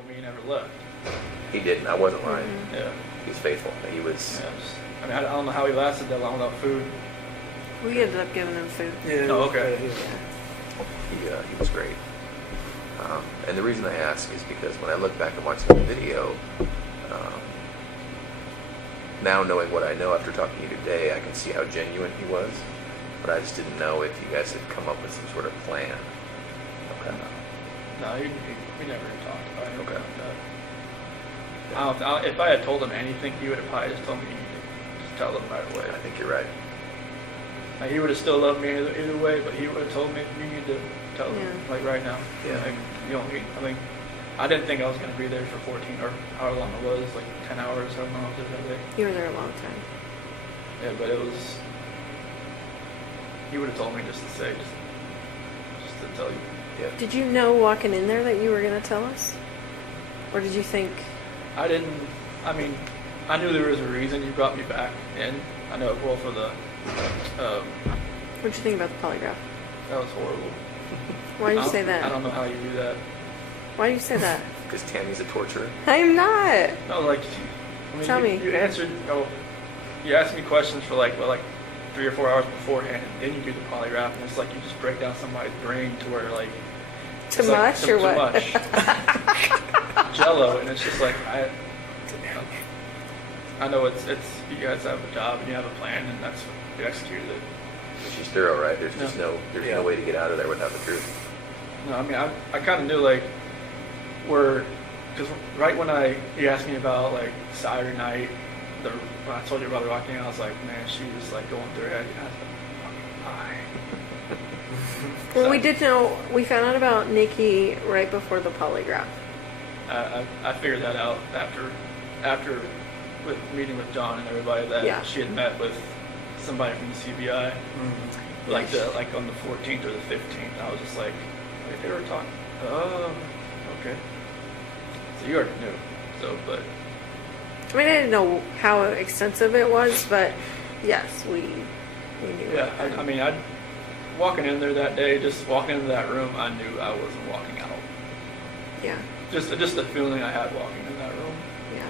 told me he never left. He didn't. I wasn't lying. Mm-hmm. Yeah. He was faithful. He was. Yeah, I don't know how he lasted that long without food. We ended up giving him food. Yeah. Oh, okay. He was great. And the reason I ask is because when I look back and watch the video, now knowing what I know after talking to you today, I can see how genuine he was. But I just didn't know if you guys had come up with some sort of plan. Okay. No, we never talked about anything Okay. like that. If I had told him anything, he would have probably just told me to just tell him right away. I think you're right. Like, he would have still loved me either way, but he would have told me you need to tell him, Yeah. like right now. Yeah. Like, you know, I didn't think I was going to be there for 14 or however long it was, like 10 hours, however long I was there that day. You were there a long time. Yeah, but it was. He would have told me just to say, just to tell you. Yeah. Did you know walking in there that you were going to tell us? Or did you think... I didn't. I mean, I knew there was a reason you brought me back in. I know, well, for the. What'd you think about the polygraph? That was horrible. Why did you say that? I don't know how you do that. Why do you say that? Because Tammy's a torturer. I'm not. No, like, I mean, Tell me. You answered. You asked me questions for like 3 or 4 hours beforehand, and then you do the polygraph, and it's like you just break down somebody's brain to where like. Too it's like much or what? Too much. Jello, and it's just like I know it's you guys have a job and you have a plan, and that's you executed it. She's thorough, right? There's just No. there's no way to get out of there without the truth. No, I mean I kind of knew like because right when he asked me about like Saturday night, when I told you about the walking, I was like, man, she was like going through it. I was like, why? Well, we did know, we found out about Nikki right before the polygraph. I figured that out after with meeting with John and everybody that Yeah. she had met with somebody from the CBI, like on the 14th or the 15th. I was just like, wait, they were talking. Oh, okay. So you already knew. So, but I mean, I didn't know how extensive it was, but yes, we knew. yeah, I mean, walking in there that day, just walking into that room, I knew I wasn't walking out. Yeah, Just the feeling I had walking in that room. yeah.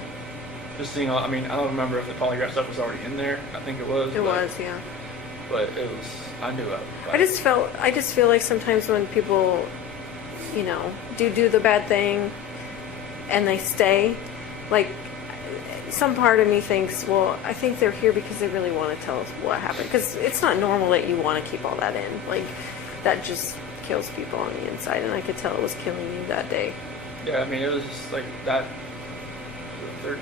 Just seeing, I mean, I don't remember if the polygraph stuff was already in there. I think it was. It was, yeah. But it was, I knew it. I just feel like sometimes when people, do the bad thing and they stay, like, some part of me thinks, well, I think they're here because they really want to tell us what happened. Because it's not normal that you want to keep all that in. Like, that just kills people on the inside. And I could tell it was killing you that day. Yeah, I mean, it was just like that. The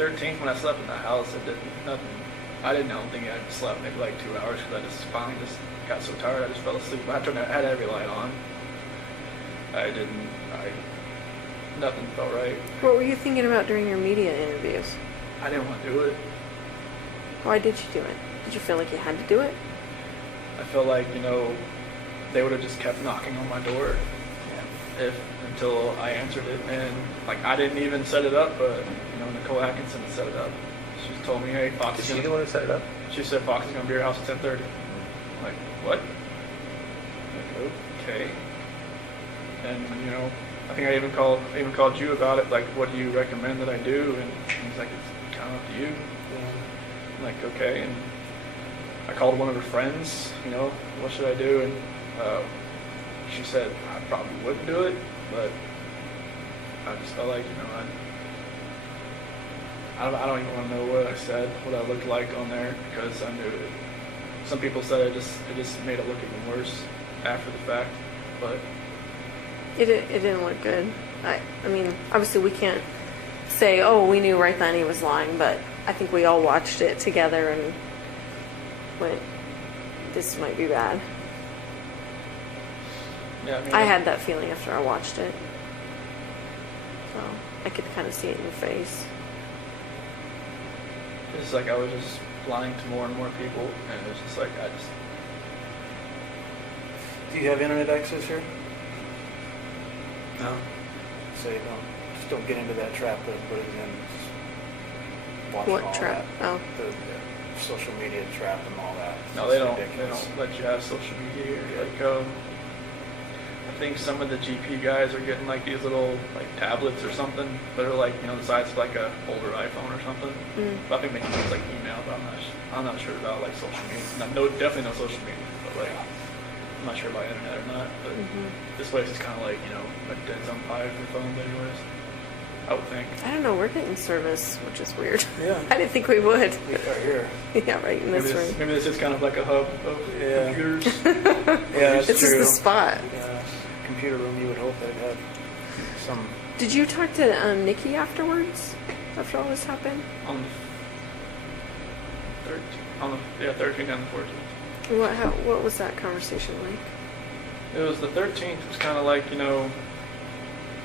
13th when I slept in the house, I did nothing. I don't think I slept maybe like 2 hours because I just finally just got so tired I just fell asleep. I had every light on. Nothing felt right. What were you thinking about during your media interviews? I didn't want to do it. Why did you do it? Did you feel like you had to do it? I felt like, they would have just kept knocking on my door until I answered it. And like I didn't even set it up, but Nicole Atkinson set it up. She told me, hey, Fox Is she the one who set it up? She said Fox is gonna be at your house at 10:30. I'm like, what? I'm like, okay. And I think I even called you about it. Like, what do you recommend that I do? And he's like, it's kind of up to you. I'm like, okay. And I called one of her friends. What should I do? And she said I probably wouldn't do it, but I just felt like I don't even want to know what I said, what I looked like on there, because I knew it. Some people said it just made it look even worse after the fact, but It didn't look good. I mean, obviously we can't say, oh, we knew right then he was lying, but I think we all watched it together and went, this might be bad. yeah, I had that feeling after I watched it. So I could kind of see it in your face. It's like I was just lying to more and more people, and it was just like Do you have internet access here? no. So you don't get into that trap that everybody's in. Just watching What all trap? that. Oh. The social media trap and all that. No, It's they don't. ridiculous. They don't let you have social media here. Like I think some of the GP guys are getting like these little like tablets or something that are like, you know, the size of like a older iPhone or something. But I think they can use like email, but I'm not sure about like social media. No, definitely no social media, but like I'm not sure about internet or not. But this place is kind of like, you know, a dead zone pie for phones anyways. I would think. I don't know. We're getting service, which is weird. Yeah. I didn't think we would. We are here. Yeah, right in this room. Maybe this is kind of like a hub of Yeah. computers. Yeah, that's This true. is the spot. Yeah, computer room. You would hope that have some. Did you talk to Nikki afterwards? After all this happened? On the 13th and the 14th. What was that conversation like? It was the 13th. It was kind of like, you know,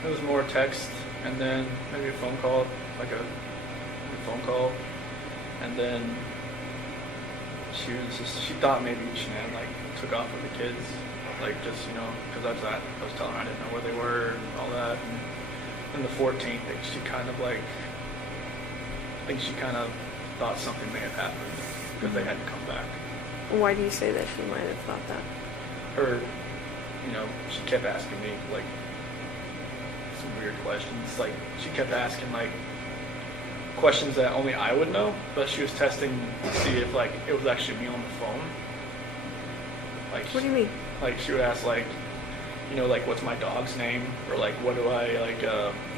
it was more text and then maybe a phone call, like a phone call, and then she thought maybe Shannan like took off with the kids, like just, you know, because I was telling her I didn't know where they were and all that. And then the 14th, she kind of like, I think she kind of thought something may have happened because they hadn't come back. Why do you say that she might have thought that? Her, you know, she kept asking me like some weird questions. Like she kept asking like questions that only I would know, but she was testing to see if like it was actually me on the phone. Like What do you mean? Like she would ask like, you know, like what's my dog's name, or like what do I like,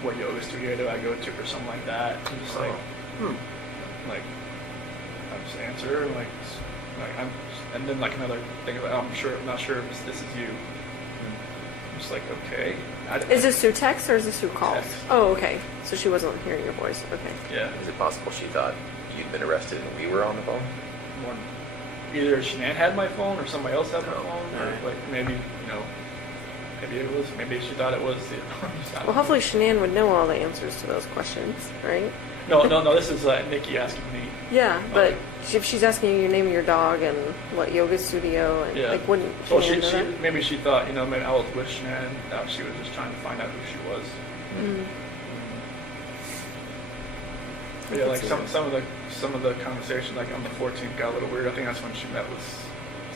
what yoga studio do I go to, or something like that. And just like, like I just answer her like I'm, and then like another thing like I'm not sure if this is you. I'm just like, okay. Is this through text or is this through calls? Text. Oh, okay. So she wasn't hearing your voice. Okay. Yeah. Is it possible she thought you'd been arrested and we were on the phone? One, either Shannan had my phone or somebody else had my phone, or Right. like maybe, you know, maybe she thought it was. Well, hopefully Shannan would know all the answers to those questions, right? No. This is Nikki asking me. Yeah, but if she's asking you your name of your dog and what yoga studio, and Yeah. like, wouldn't Well, Shannan know that? maybe she thought, you know, maybe I was with Shannan. That she was just trying to find out who she was. But yeah, like some of the conversation, like on the 14th, got a little weird. I think that's when she met with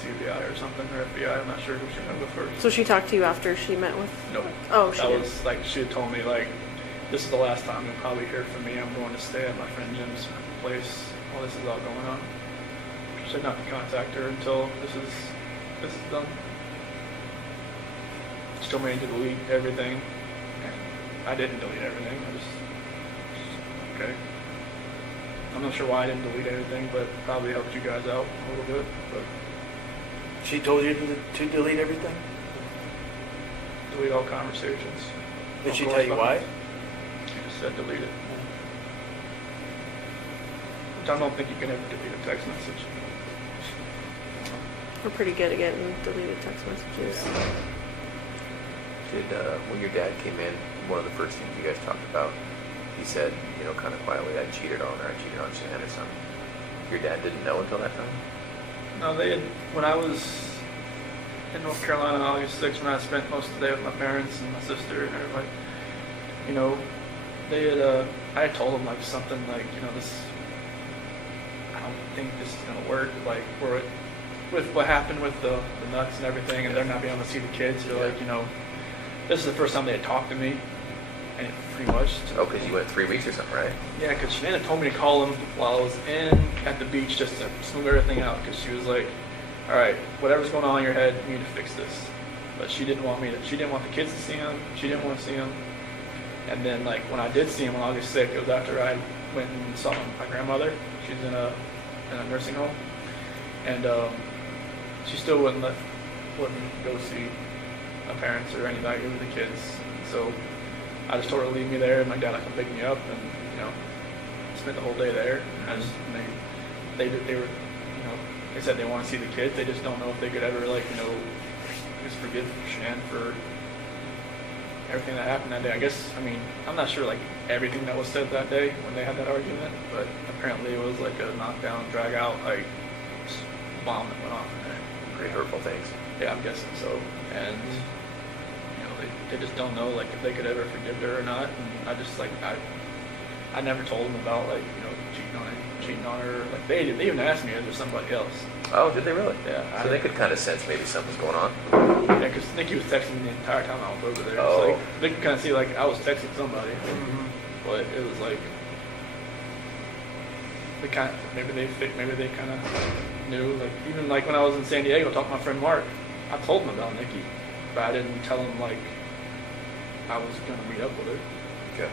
CBI or something, or FBI. I'm not sure who she met with first. So she talked to you after she met with? Nope. Oh, she That did. was like she had told me like, this is the last time you'll probably hear from me. I'm going to stay at my friend Jim's place while this is all going on. She said not to contact her until this is done. She told me to delete everything, and I didn't delete everything. I just okay. I'm not sure why I didn't delete everything, but probably helped you guys out a little bit. But She told you to delete everything. delete all conversations. Did all she tell you why? correspondence. She just said delete it. Which I don't think you can ever delete a text message. We're pretty good at getting deleted text messages. Did when your dad came in, one of the first things you guys talked about, he said, you know, kind of quietly, I cheated on her, I cheated on Shannan or something. Your dad didn't know until that time? No, they had, when I was in North Carolina on August 6th, when I spent most of the day with my parents and my sister and everybody, you know, they had, I had told them like something like, you know, this, I don't think this is going to work, like, with what happened with the nuts and everything, and they're not being able to see the kids, they're like, you know, this is the first time they had talked to me, and pretty much. Oh, because you went 3 weeks or something, right? Yeah, because Shannan told me to call him while I was at the beach just to smooth everything out, because she was like, all right, whatever's going on in your head, you need to fix this. But she didn't want she didn't want the kids to see him, she didn't want to see him. And then like when I did see him on August 6th, it was after I went and saw my grandmother. She's in a nursing home. And she still wouldn't go see my parents or anybody with the kids. So I just told her to leave me there, and my dad would come pick me up, and you know, spent the whole day there. And I just they were, you know, they said they want to see the kids. They just don't know if they could ever like, you know, just forgive Shannan for everything that happened that day. I guess, I mean, I'm not sure like everything that was said that day when they had that argument, but apparently it was like a knockdown, drag out, like bomb that went off in there. Pretty hurtful things. Yeah, I'm guessing so. And you know, they just don't know like if they could ever forgive her or not. And I just like I never told them about like, you know, cheating on her. Like they even asked me if there's somebody else. Oh, did they really? Yeah. So they could kind of sense maybe something's going on. Yeah, because Nikki was texting me the entire time I was over there. Oh. So like, they could kind of see like I was texting somebody, but it was like maybe they kind of knew. Like even like when I was in San Diego talking to my friend Mark, I told him about Nikki, but I didn't tell him like I was gonna meet up with her. Okay.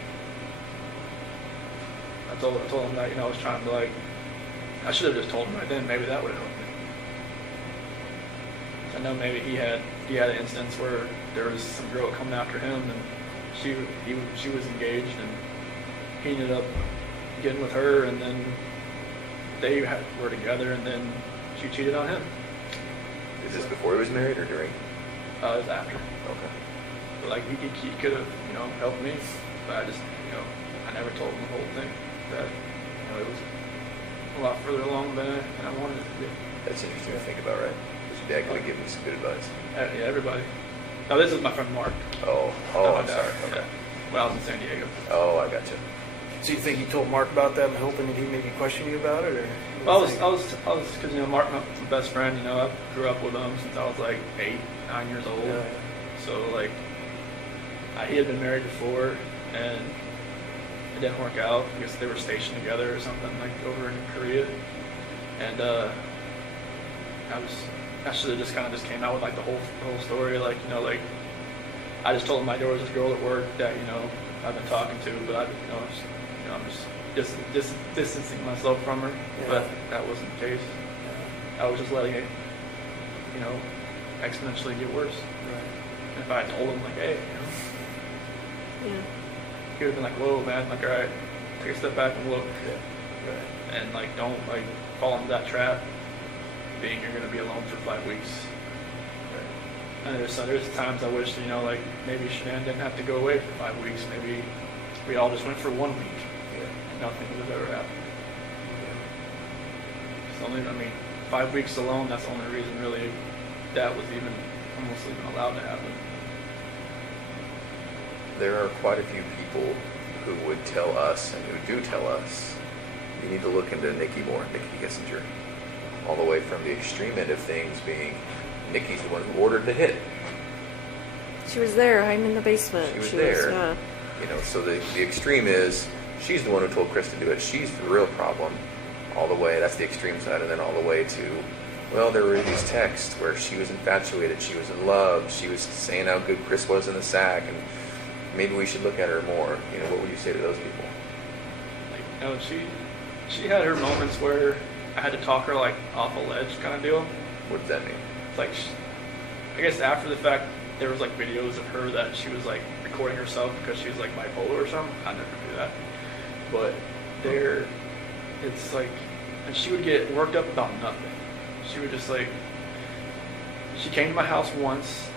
I told him that I was trying to like. I should have just told him right then. Maybe that would have helped me. I know maybe he had an instance where there was some girl coming after him, and she was engaged, and he ended up getting with her, and then they were together, and then she cheated on him. Is this before he was married or during? It was after. Okay. But like he could have helped me, but I just I never told him the whole thing. That it was a lot further along than I wanted it to be. That's interesting to think about, right? Because your dad could have given you some good advice. Yeah, everybody. Now this is my friend Mark. Oh, Not my I'm dad. sorry. Okay. Yeah. When I was in San Diego. Oh, I gotcha. So you think you told Mark about that and hoping that he maybe questioned you about it, or? Well, I was because Mark, my best friend. I grew up with him since I was like 8, 9 years old. Yeah. So like, he had been married before, and it didn't work out. I guess they were stationed together or something like over in Korea, and I should have just kind of just came out with like the whole story, like like I just told him like there was this girl at work that I've been talking to, but I'm just distancing myself from her. Yeah. But that wasn't the case. I was just letting it exponentially get worse. Right. And if I had told him like, hey, Yeah. he would have been like, whoa, man, like, all right, take a step back and look, Yeah. Right. and like don't like fall into that trap, being you're gonna be alone for 5 weeks. And there's times I wish like maybe Shannan didn't have to go away for 5 weeks. Maybe we all just went for 1 week. Yeah. Nothing would have ever happened. It's only 5 weeks alone. That's the only reason really that was almost even allowed to happen. There are quite a few people who would tell us and who do tell us you need to look into Nikki more, Nikki Kissinger. All the way from the extreme end of things being Nikki's the one who ordered the hit. She was there, hiding in the basement. She was there. Yeah. So the extreme is she's the one who told Chris to do it. She's the real problem. All the way, that's the extreme side, and then all the way to, well, there were these texts where she was infatuated, she was in love, she was saying how good Chris was in the sack, and maybe we should look at her more. What would you say to those people? She had her moments where I had to talk her like off a ledge kind of deal. What does that mean? Like, I guess after the fact, there was like videos of her that she was like recording herself because she was like bipolar or something. I never do that. But it's like, and she would get worked up about nothing. She would just like, she came to my house once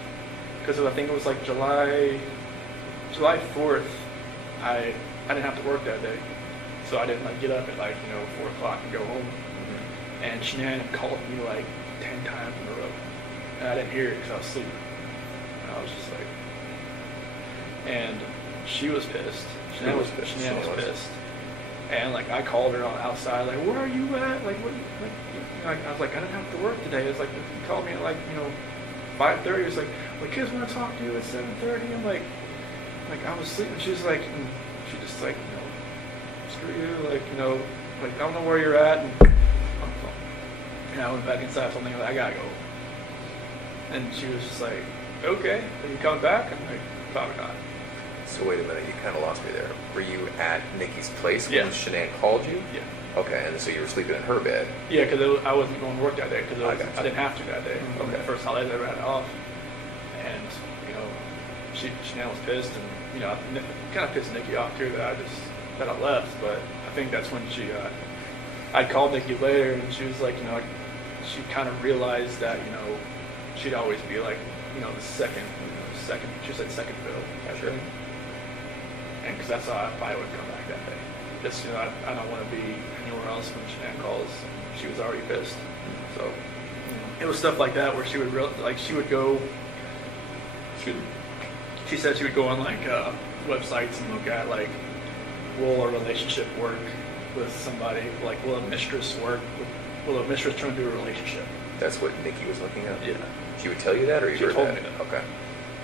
because I think it was like July 4th. I didn't have to work that day, so I didn't like get up at like 4 o'clock and go home. Mm-hmm. And Shannan called me like 10 times in a row, and I didn't hear it because I was sleeping. And I was just like, and she was pissed. Shannan was pissed. And like I called her on outside, like, where are you at? Like, what? Like, I was like, I didn't have to work today. It's like, you called me at like 5:30. It's like, well, kids want to talk to you at 7:30. I'm like I was sleeping. She's like, she just like, screw you, like, like I don't know where you're at. And I went back inside. I told her, I gotta go. And she was just like, okay, are you coming back? I'm like, probably not. So wait a minute, you kind of lost me there. Were you at Nikki's place when Yeah. Shannan called you? Yeah. Okay, and so you were sleeping in her bed. Yeah, because I wasn't going to work that day because I I gotcha. didn't have to that day. Okay. The first holiday I ever had off, and Shannan was pissed, and it kind of pissed Nikki off too that I left. But I think that's when I called Nikki later, and she was like, she kind of realized that she'd always be like the second. She said second fiddle. Sure. And because that's how I probably would come back that day. Just I don't want to be anywhere else when Shannan calls. She was already pissed. So it was stuff like that where she would she would go. She said she would go on like websites and look at like will a relationship work with somebody? Like, will a mistress work? Will a mistress turn into a relationship? That's what Nikki was looking at? Yeah. She would tell you that, or you She heard told that? me that. Okay.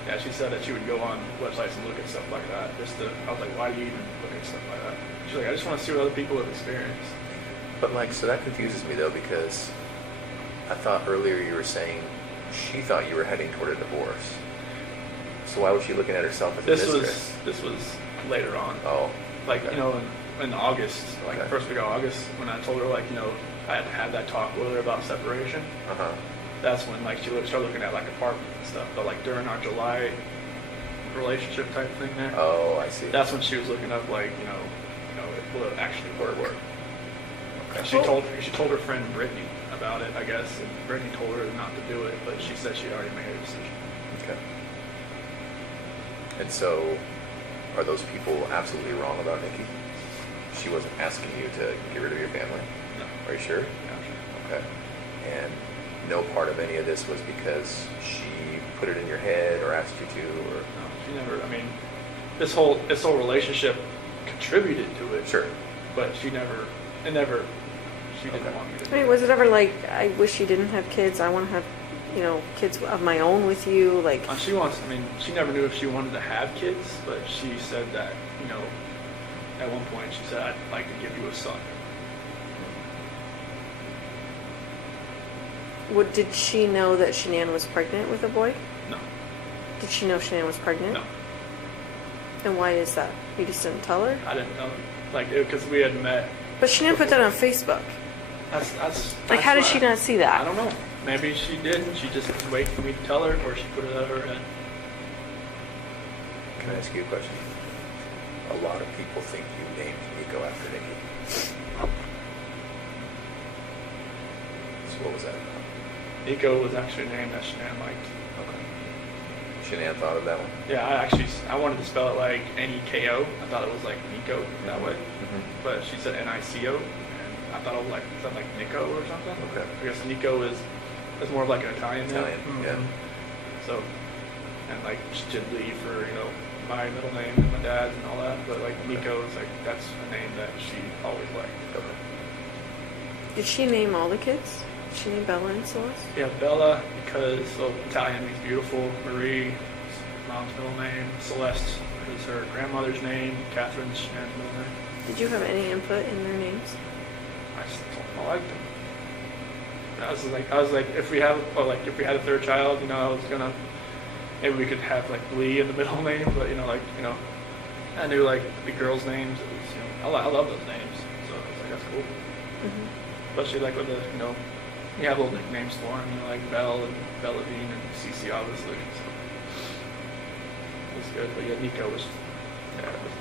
Yeah, she said that she would go on websites and look at stuff like that. I was like, why do you even look at stuff like that? She's like, I just want to see what other people have experienced. But like, so that confuses me though, because I thought earlier you were saying she thought you were heading toward a divorce. So why was she looking at herself as a mistress? This was later on. Oh. Like, okay. you know, in August, like Okay. the first week of August, when I told her, like, you know, I had that talk with her about separation. Uh-huh. That's when, like, she started looking at, like, apartments and stuff. But, like, during our July relationship type thing there, Oh, I see. that's when she was looking up, like, you know, will it actually work? Okay. And she told her friend Brittany about it, I guess, and Brittany told her not to do it, but she said she'd already made her decision. Okay. And so, are those people absolutely wrong about Nikki? She wasn't asking you to get rid of your family? No. Are you sure? Yeah, sure. Okay. And no part of any of this was because she put it in your head or asked you to, or? No, she never. I mean, this whole relationship contributed to it. Sure. But she didn't Okay. want me to. I mean, was it ever like, I wish you didn't have kids, I want to have, you know, kids of my own with you, like, She never knew if she wanted to have kids, but she said that, you know, at one point she said, I'd like to give you a son. did she know that Shannan was pregnant with a boy? No. Did she know Shannan was pregnant? No. And why is that? You just didn't tell her? I didn't know. Like, because we had met. But Shannan put that on Facebook. Like, how did she not see that? I don't know. Maybe she did. She just was waiting for me to tell her, or she put it out of her head. Can I ask you a question? A lot of people think you named Nico after Nikki. So what was that about? Nico was actually a name that Shannan liked. Okay. Shannan thought of that one? Yeah, I wanted to spell it like N-E-K-O. I thought it was like Nico that way. Mm-hmm. But she said N-I-C-O. And I thought it was like something like Nico or something. Okay. I guess Nico is more of like an Italian name. Italian, yeah. So, and like Chidley for, you know, my middle name and my dad's and all that. But like Nico is like, that's a name that she always liked. Okay. Did she name all the kids? Did she name Bella and Celeste? Yeah, Bella, because Italian means beautiful. Marie, mom's middle name. Celeste is her grandmother's name. Catherine's Shannan's middle name. Did you have any input in their names? I just liked them. I was like, if we had a third child, you know, I was gonna, maybe we could have like Lee in the middle name, but you know, like, you know, I knew like the girls' names. It was, you know, I love those names, so I was like, that's cool. Mm-hmm. Especially like with the, you know, you have little nicknames for them, you know, like Belle and Belladine and cece, obviously. So it was good, but yeah, Nico was, yeah, it was.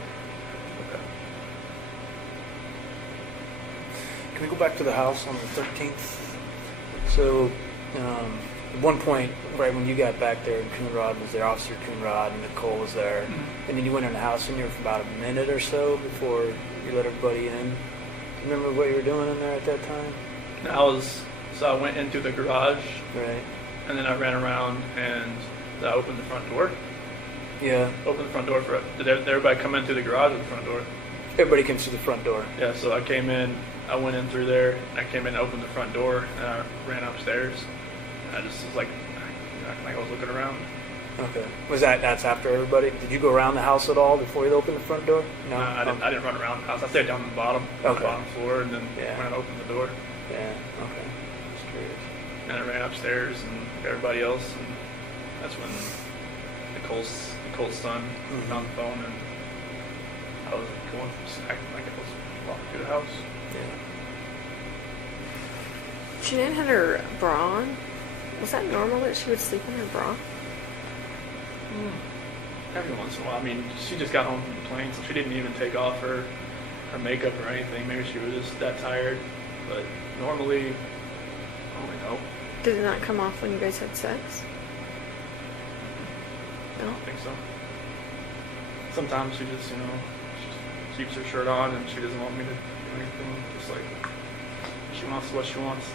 Okay. Can we go back to the house on the 13th? So, at one point, right when you got back there, Coonrod was there, Officer Coonrod, and Nicole was there. Mm-hmm. And then you went in the house in there for about a minute or so before you let everybody in. Remember what you were doing in there at that time? So I went into the garage, Right. and then I ran around and I opened the front door. Yeah. Opened the front door did everybody come in through the garage or the front door? Everybody comes through the front door. Yeah, so I came in, I went in through there, I came in and opened the front door, and I ran upstairs. I just was like I was looking around. Okay. That's after everybody? Did you go around the house at all before you opened the front door? No. I didn't run around the house. I stayed down on the bottom, on the bottom floor, and then Yeah. went and opened the door. Yeah. Okay. Just curious. And I ran upstairs and everybody else, and that's when Nicole's son was on the phone, and I was going, acting like I was walking through the house. Yeah. Shannan had her bra on. Was that normal that she would sleep in her bra? Every once in a while. I mean, she just got home from the plane, so she didn't even take off her makeup or anything. Maybe she was just that tired. But normally, no. Did it not come off when you guys had sex? I No? don't think so. Sometimes she just, you know, she keeps her shirt on and she doesn't want me to do anything. Just like, she wants what she wants.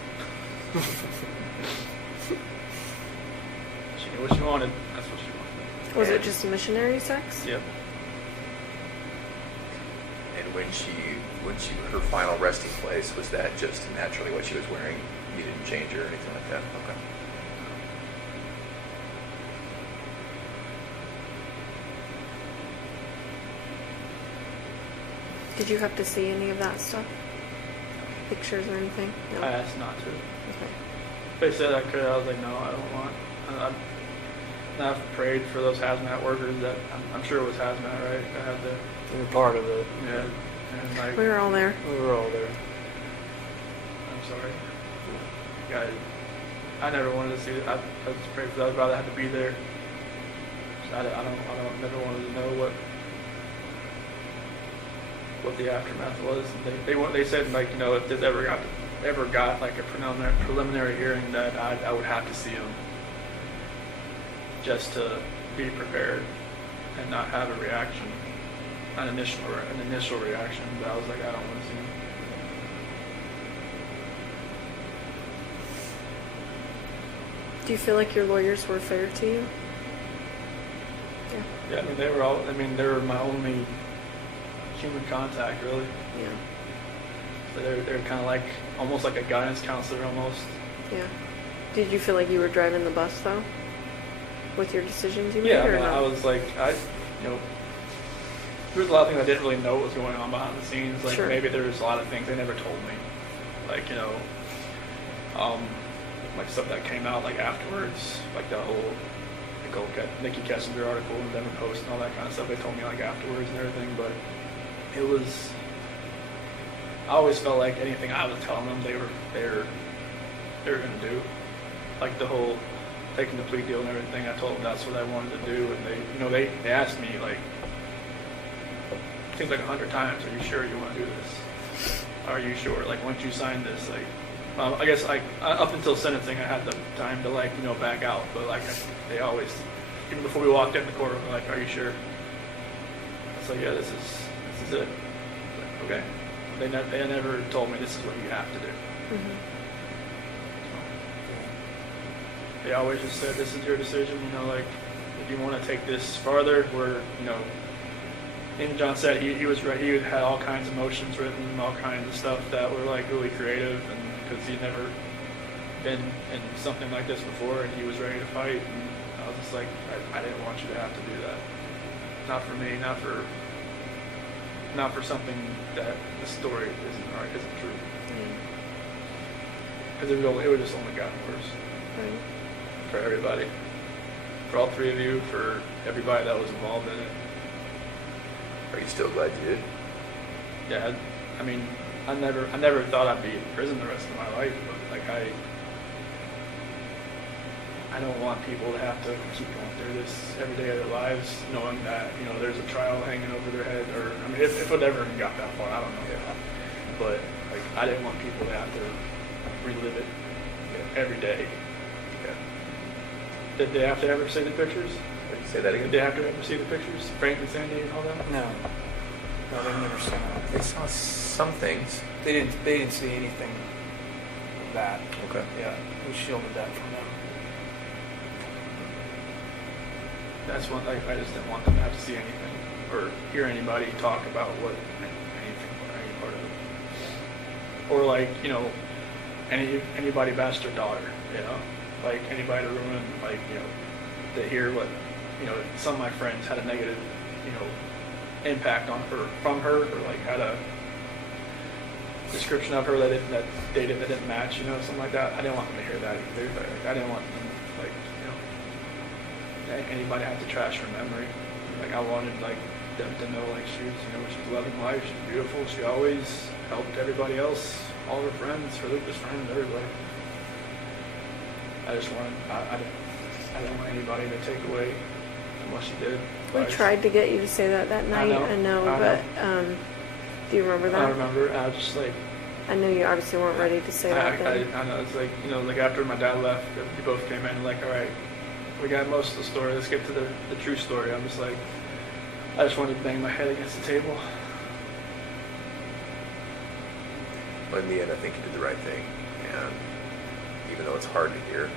She knew what she wanted. That's what she wanted. Was it just missionary sex? Yep. And her final resting place, was that just naturally what she was wearing? You didn't change her or anything like that? Okay. Did you have to see any of that stuff? Pictures or anything? No. I asked not to. Okay. They said I could. I was like, no, I don't want. I've prayed for those hazmat workers that I'm sure it was hazmat, right? I had the We were part of it. yeah, and like We were all there. We were all there. I'm sorry. Yeah, I never wanted to see it. I just prayed for that. I'd rather have to be there. I don't never wanted to know what the aftermath was. And they said, like, you know, if this ever got like a preliminary hearing, that I would have to see them just to be prepared and not have a reaction, an initial reaction. But I was like, I don't want to see them. Do you feel like your lawyers were fair to you? Yeah. Yeah, I mean, they were my only human contact, really. Yeah. So they're kind of like, almost like a guidance counselor, almost. Yeah. Did you feel like you were driving the bus though, with your decisions you made? Yeah, I or mean, no? I was like, there was a lot of things I didn't really know what was going on behind the scenes. Like, Sure. maybe there was a lot of things they never told me. Like, like stuff that came out like afterwards, like the whole Nikki Kessinger article in Denver Post and all that kind of stuff. They told me like afterwards and everything, but it was. I always felt like anything I was telling them, they were gonna do. Like the whole taking the plea deal and everything. I told them that's what I wanted to do, and they asked me like, it seems like 100 times, "Are you sure you want to do this? Are you sure? Like once you sign this, like." I guess up until sentencing, I had the time to back out, but they always, even before we walked in the courtroom, they're like, "Are you sure?" It's like, "Yeah, this is it." Like, okay. They never told me this is what you have to do. Mm-hmm. So, they always just said, "This is your decision. Like if you want to take this farther, And John said he was right. He had all kinds of motions written, all kinds of stuff that were like really creative, and because he'd never been in something like this before, and he was ready to fight. And I was just like, I didn't want you to have to do that. Not for me. Not for something that the story isn't true. Because it would just only gotten worse. Right. For everybody. For all three of you. For everybody that was involved in it. Are you still glad you did? Yeah, I mean, I never thought I'd be in prison the rest of my life, but I don't want people to have to keep going through this every day of their lives, knowing that there's a trial hanging over their head, or I mean, if it ever got that far, I don't know. Yeah. But I didn't want people to have to relive it every day. Yeah. Did they have to ever see the pictures? Say that Did again? they have to ever see the pictures? Frank and Sandy and all that? No, they've never seen it. They saw some things. They didn't see anything of that. Okay. Yeah, we shielded that from them. That's one thing. I just didn't want them to have to see anything or hear anybody talk about anything or any part of it. Or anybody bashed their daughter, like anybody to ruin, to hear what, some of my friends had a negative, impact on her, from her, or had a description of her that didn't match, something like that. I didn't want them to hear that either. I didn't want them, anybody have to trash her memory. I wanted them to know she's loving life, she's beautiful, she always helped everybody else, all her friends, her Lucas friends, everybody. I didn't want anybody to take away from what she did. We tried to get you to say that night. I know, but do you remember that? I remember. I was just I know you obviously weren't ready to say that then. I know. It's after my dad left, you both came in and all right, we got most of the story. Let's get to the true story. I'm just I just wanted to bang my head against the table. But in the end, I think you did the right thing. And even though it's hard to hear,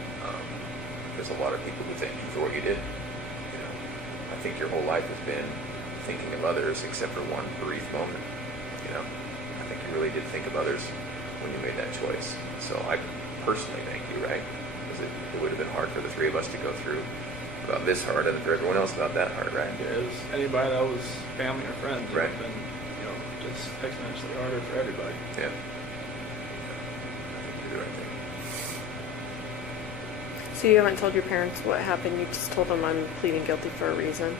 there's a lot of people who thank you for what you did. I think your whole life has been thinking of others, except for one brief moment. you know. I think you really did think of others when you made that choice. So I personally thank you, right? Because it would have been hard for the three of us to go through about this hard, and for everyone else about that hard, right? Yeah, it was anybody that was family or friends. Right. It would have been, you know, just exponentially harder for everybody. Yeah. I think you did the right thing. So you haven't told your parents what happened? You just told them I'm pleading guilty for a reason?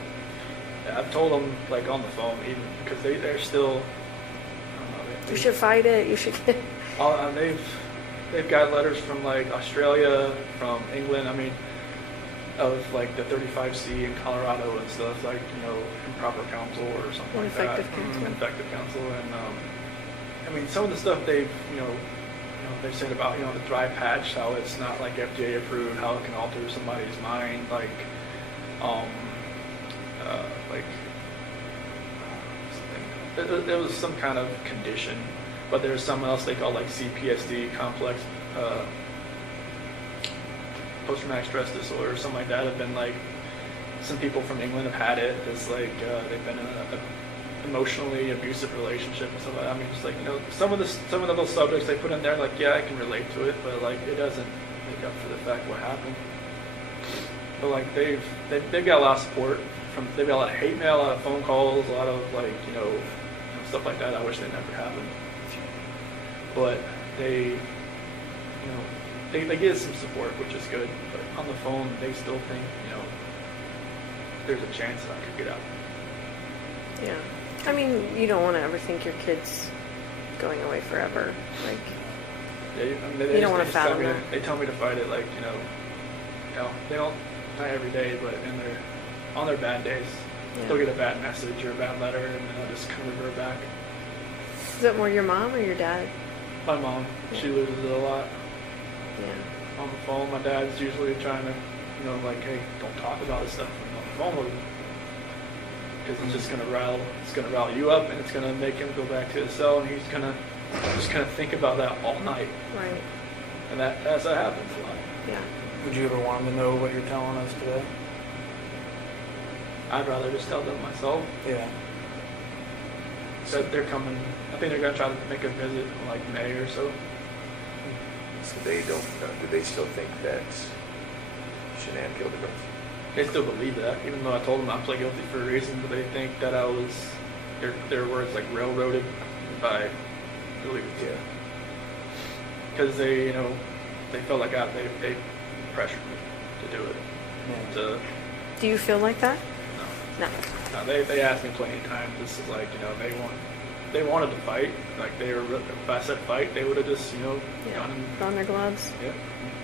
Yeah, I've told them, like, on the phone, even, because they're still, I don't know. You should fight it. You should get... They've got letters from, like, Australia, from England, I mean, of, like, the 35C in Colorado and stuff, like, you know, improper counsel or something like that. Ineffective counsel. Ineffective counsel, and, I mean, some of the stuff they've, they've said about, you know, the dry patch, how it's not, like, FDA approved, how it can alter somebody's mind, like, something. There was some kind of condition, but there's something else they call, like, CPSD, complex post-traumatic stress disorder, or something like that. Have been, like, some people from England have had it. It's like they've been in an emotionally abusive relationship and stuff like that. I mean, just like, you know, some of those subjects they put in there, like, yeah, I can relate to it, but, like, it doesn't make up for the fact what happened. But, like, they've got a lot of support they've got a lot of hate mail, a lot of phone calls, a lot of, like, you know, stuff like that. I wish they never happened. But they get some support, which is good. But on the phone, they still think, you know, there's a chance that I could get out. Yeah. I mean, you don't want to ever think your kid's going away forever. Like, yeah, I mean, you don't want to fathom that. They tell me to fight it, like, you know, they don't, not every day, but on their bad days, they'll get a bad message or a bad letter, and then I'll just kind of revert back. Is it more your mom or your dad? My mom, she loses it a lot. Yeah. On the phone, my dad's usually trying to, you know, like, hey, don't talk about this stuff on the phone with him. Because it's just gonna rile you up, and it's gonna make him go back to his cell, and he's gonna think about that all night. Right. And that happens a lot. Yeah. Would you ever want them to know what you're telling us today? I'd rather just tell them myself. Yeah. So they're coming. I think they're gonna try to make a visit in, like, May or so. So they don't, do they still think that Shannan killed the girls? They still believe that, even though I told them I pled guilty for a reason, but they think that I was, their words, like, railroaded by believing. Yeah. Because they, you know, they felt like they pressured me to do it. Yeah. Do you feel like that? No. No. No, they asked me plenty of times. This is like, you know, they wanted to fight. Like, if I said fight, they would have just, you know, gone and, put on their gloves. yeah,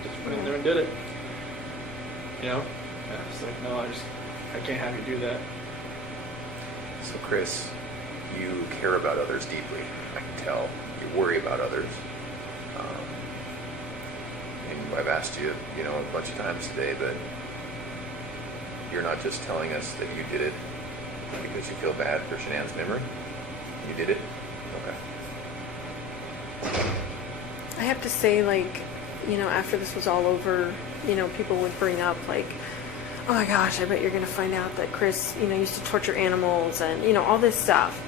just went in there and did it. You know? Yeah, it's like, no, I can't have you do that. So Chris, you care about others deeply. I can tell. You worry about others. And I've asked you, you know, a bunch of times today, but you're not just telling us that you did it because you feel bad for Shannan's memory. You did it? Okay. I have to say, like, you know, after this was all over, you know, people would bring up, like, oh my gosh, I bet you're going to find out that Chris, you know, used to torture animals and, you know, all this stuff.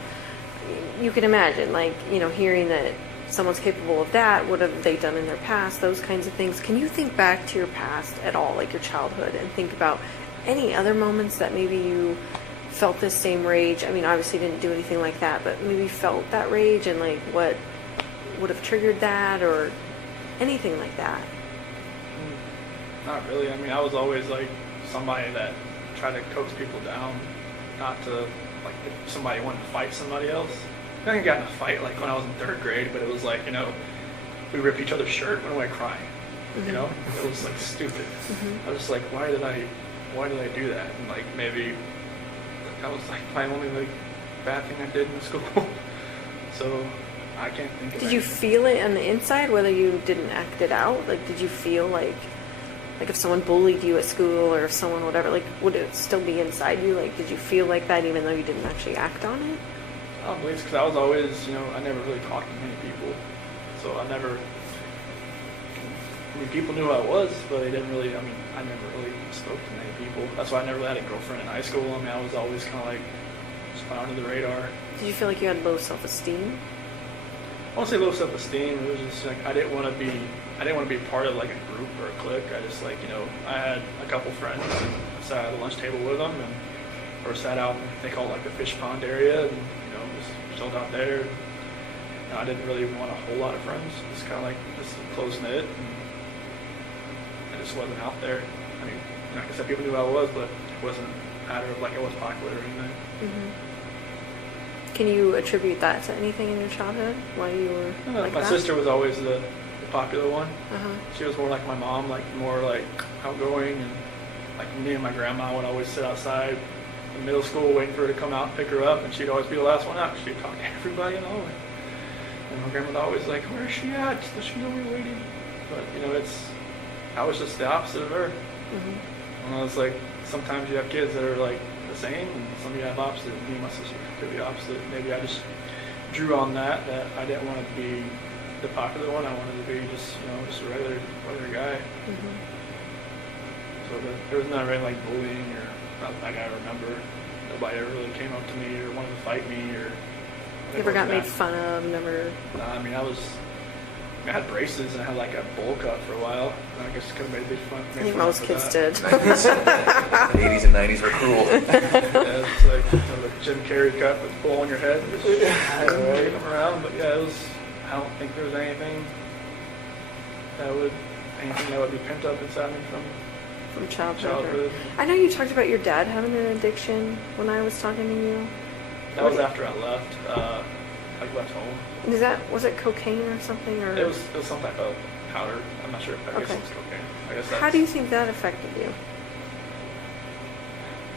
You can imagine, like, you know, hearing that someone's capable of that, what have they done in their past, those kinds of things. Can you think back to your past at all, like your childhood, and think about any other moments that maybe you felt this same rage? I mean, obviously you didn't do anything like that, but maybe felt that rage, and, like, what would have triggered that, or anything like that? Not really. I mean, I was always, like, somebody that tried to coax people down, not to, like, if somebody wanted to fight somebody else. I think I got in a fight, like, when I was in 3rd grade, but it was like, you know, we rip each other's shirt, went away crying. Mm-hmm. You know, it was, like, stupid. Mm-hmm. I was like, why did I do that? And, like, maybe that was, like, my only, like, bad thing I did in school. So I can't think of Did you anything. feel it on the inside, whether you didn't act it out? Like, did you feel like if someone bullied you at school, or if someone whatever, like, would it still be inside you? Like, did you feel like that even though you didn't actually act on it? I don't believe it's because I was always, you know, I never really talked to many people. So I mean, people knew who I was, but they didn't really, I never really spoke to many people. That's why I never really had a girlfriend in high school. I mean, I was always kind of, like, just fly under the radar. Did you feel like you had low self-esteem? I won't say low self-esteem. It was just like I didn't want to be part of like a group or a clique. I just like, I had a couple friends and I sat at the lunch table with them or sat out in, they call it like the fish pond area, and just chilled out there. I didn't really want a whole lot of friends. Just kind of like just close knit, and I just wasn't out there. I mean, like I said, people knew who I was, but it wasn't a matter of like I was popular or anything. Mm-hmm. Can you attribute that to anything in your childhood? Why you were like my that? sister was always the popular one. Uh-huh. She was more like my mom, like more like outgoing, and like me and my grandma would always sit outside in middle school waiting for her to come out and pick her up, and she'd always be the last one out. She'd talk to everybody in the hallway. And my grandma would always like, "Where is she at? Does she know we're waiting?" But I was just the opposite of her. Mm-hmm. And I was like, sometimes you have kids that are like the same, and some of you have opposite. Me and my sister could be opposite. Maybe I just drew on that I didn't want to be the popular one. I wanted to be just a regular guy. Mm-hmm. So there was not really like bullying or not like I remember. Nobody ever really came up to me or wanted to fight me or. Never got made fun of. Never. I mean, I had braces and I had like a bowl cut for a while. I guess it could have made big fun. I think most kids did. The 80s and 90s were cruel. Yeah, it's like the Jim Carrey cut with a bowl on your head and just shake them around. But yeah, I don't think there was anything that would be pent up inside me From childhood. childhood. I know you talked about your dad having an addiction when I was talking to you. That was after I left. I left home. Was it cocaine or something, or It was some type of powder. I'm not sure. I guess Okay. it was cocaine. I guess how do you think that affected you?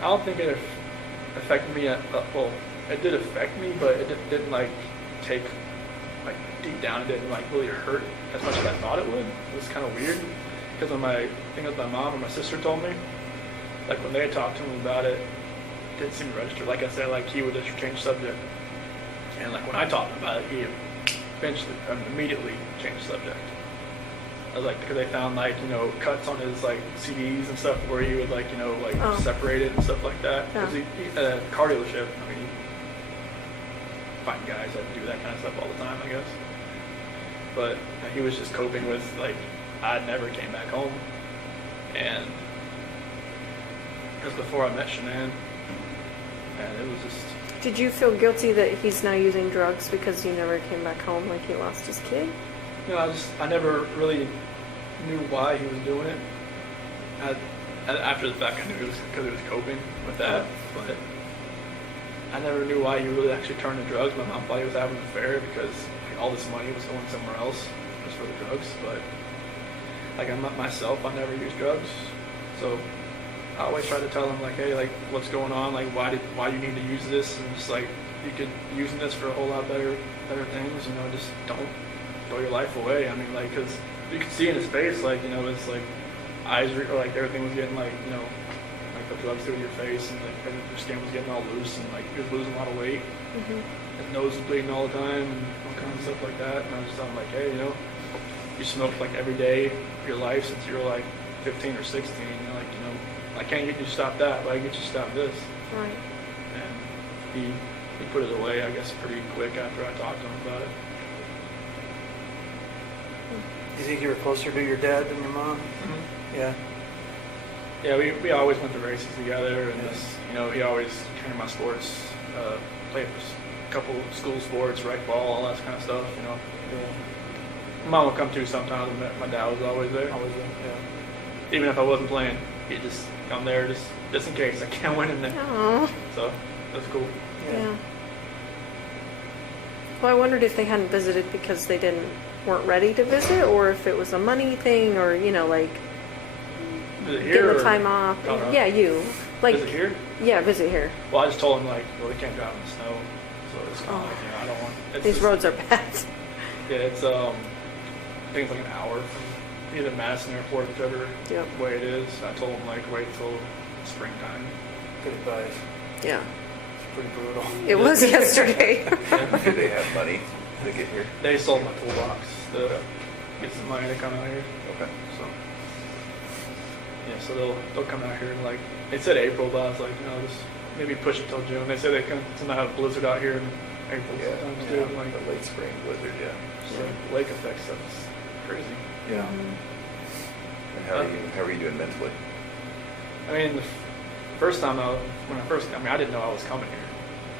I don't think it affected me. Well, it did affect me, but it didn't like take like deep down. It didn't like really hurt as much as I thought it would. It was kind of weird because when my mom or my sister told me, like when they talked to him about it, it didn't seem to register. Like I said, like he would just change subject, and like when I talked about it, he immediately changed subject. I was like, because they found like cuts on his like CDs and stuff where he would like Oh. separate it and stuff like that. Because Yeah. he at a car dealership, I mean, you find guys that do that kind of stuff all the time, I guess. But he was just coping with like I never came back home, and because before I met Shannan, and it was just. Did you feel guilty that he's now using drugs because you never came back home, like he lost his kid? I never really knew why he was doing it. After the fact, I knew it was because he was coping with that, but I never knew why he really actually turned to drugs. My mom thought he was having an affair because like, all this money was going somewhere else just for the drugs, but like myself, I never used drugs, so I always try to tell him like, hey, like what's going on, like why you need to use this, and just like you could be using this for a whole lot better things, just don't throw your life away. I mean, like, because you could see in his face, like, it's like eyes, like everything was getting like, like the drugs through your face, and like your skin was getting all loose, and like he was losing a lot of weight. Mm-hmm. His nose was bleeding all the time, and all kinds of stuff like that. And I was just telling him like, hey, you smoked like every day of your life since you were like 15 or 16. I can't get you to stop that, but I can get you to stop this. Right. And he put it away, I guess, pretty quick after I talked to him about it. Do you think you were closer to your dad than your mom? Mm-hmm. Yeah. Yeah, we always went to races together, and he always came to my sports, played for a couple school sports, rec ball, all that kind of stuff. Yeah. My mom would come too sometimes, and my dad was always there. Always there. Yeah. Even if I wasn't playing, he'd just come there just in case I can't win in there. Oh. So that's cool. Yeah. Well, I wondered if they hadn't visited because they weren't ready to visit, or if it was a money thing, or like Visit here getting or the time off. Colorado? Yeah, you like Visit here? Yeah, visit here. Well, I just told him like, well, we can't drive in the snow, so it's kind of like I don't want. It's These just, roads are bad. Yeah, it's I think it's like an hour from either Madison Airport, whichever Yep. way it is. I told him like wait till springtime. Good advice. Yeah. It's pretty brutal. It was yesterday. Do they have money to get here? They sold my toolbox to get some money to come out here. Okay. So yeah, so they'll come out here and like they said April, but I was like, just maybe push it till June. They say they can sometimes have a blizzard out here in April sometimes too. Like the late spring blizzard, yeah. just like lake effect stuff. It's crazy. Yeah. Mm-hmm. And how are you doing mentally? I mean, the first time I didn't know I was coming here.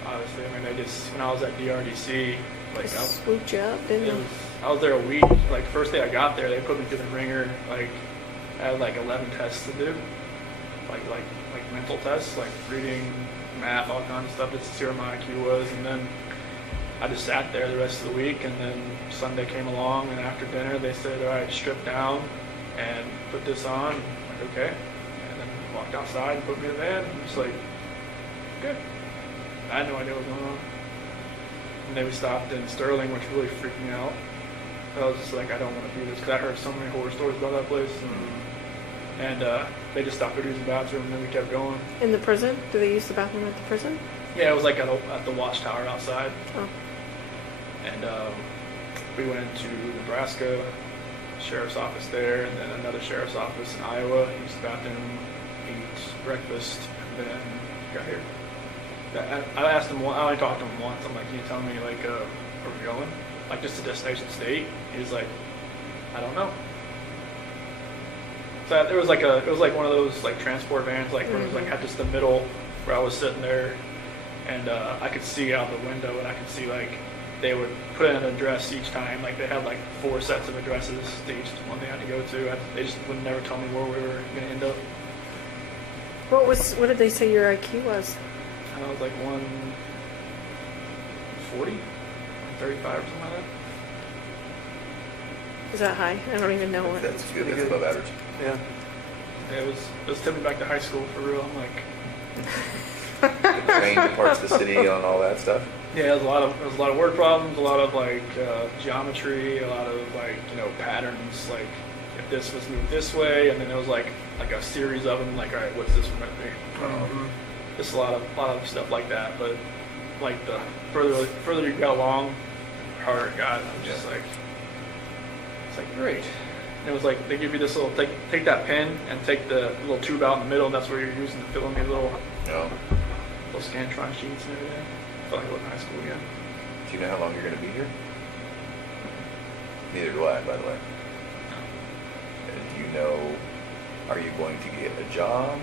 Obviously, I mean, when I was at DRDC, like They swooped you up, didn't they? I was there a week. Like first day I got there, they put me through the ringer. Like I had like 11 tests to do, like mental tests, like reading, math, all kinds of stuff, just to see where my IQ was. And then I just sat there the rest of the week. And then Sunday came along, and after dinner they said, "All right, strip down and put this on." I'm like, okay. And then walked outside and put me in the van. I'm just like, good. I had no idea what was going on. And then we stopped in Sterling, which really freaked me out. I was just like, I don't want to do this, because I heard so many horror stories about that place. And they just stopped to use the bathroom, and then we kept going. In the prison? Do they use the bathroom at the prison? Yeah, it was like at the watchtower outside. Oh. And we went to Nebraska, sheriff's office there, and then another sheriff's office in Iowa. Used the bathroom, eat breakfast, and then got here. I asked him, I only talked to him once. I'm like, can you tell me, like, where we're going? Like, just the destination state? He's like, I don't know. So it was like one of those, like, transport vans, like, where it was, like, had just the middle where I was sitting there, and I could see out the window, and I could see, like, they would put in an address each time. Like, they had, like, 4 sets of addresses to each one they had to go to. They just would never tell me where we were going to end up. What did they say your IQ was? I was like 140, 135 or something like that. Is that high? I don't even know what. That's good. That's above average. Yeah. It was tipping back to high school for real. I'm like, Trained parts of the city on all that stuff. yeah, there was a lot of word problems, a lot of like geometry, a lot of like patterns. Like if this was moved this way, and then there was like a series of them. Like, all right, what's this one going to be? Just a lot of stuff like that. But like the further you got along, the harder it got. I'm just like, it's like great. And it was like they give you this little take that pen and take the little tube out in the middle, and that's where you're using to fill in these little Scantron sheets and everything. I felt like I was in high school again. Do you know how long you're going to be here? Neither do I, by the way. And do you know, are you going to get a job?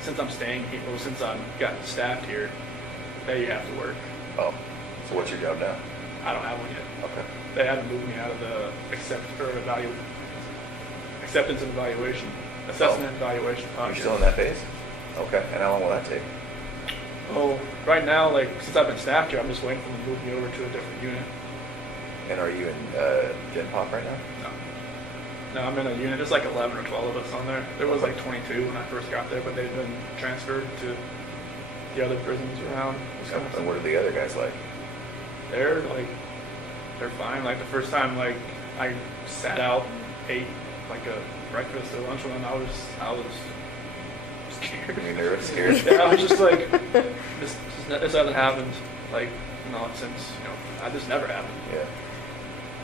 Since I'm staying here, since I've gotten staffed here, you have to work. Oh, so what's your job now? I don't have one yet. Okay. They haven't moved me out of the acceptance and evaluation, assessment and evaluation You're project. still in that phase? Okay. And how long will that take? Oh, right now, like since I've been staffed here, I'm just waiting for them to move me over to a different unit. And are you in Gen Pop right now? No, I'm in a unit. There's like 11 or 12 of us on there. There was like 22 when I first got there, but they've been transferred to the other prisons around Wisconsin. And what are the other guys like? They're fine. Like the first time, like I sat out and ate like a breakfast or lunch with them, I was scared. You nervous, scared? Yeah, I was just like, this hasn't happened. Like, since this never happened. Yeah.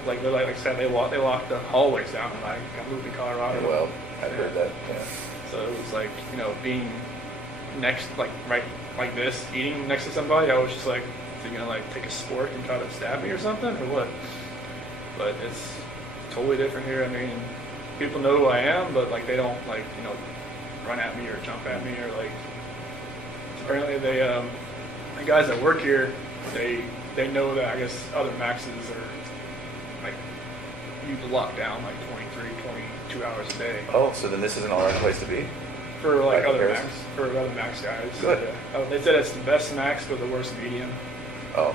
Like I said, they locked the hallways down when I got moved to Colorado. Yeah, well, I've heard that. Yeah. So it was like being next, like right like this, eating next to somebody. I was just like, is he gonna like take a spork and try to stab me or something, or what? But it's totally different here. I mean, people know who I am, but like they don't like run at me or jump at me or like. Apparently the guys that work here, they know that I guess other maxes are like you lock down like 23, 22 hours a day. Oh, so then this isn't all right place to be? For like By other comparison? max guys. Good. Yeah. They said it's the best max but the worst medium. Oh.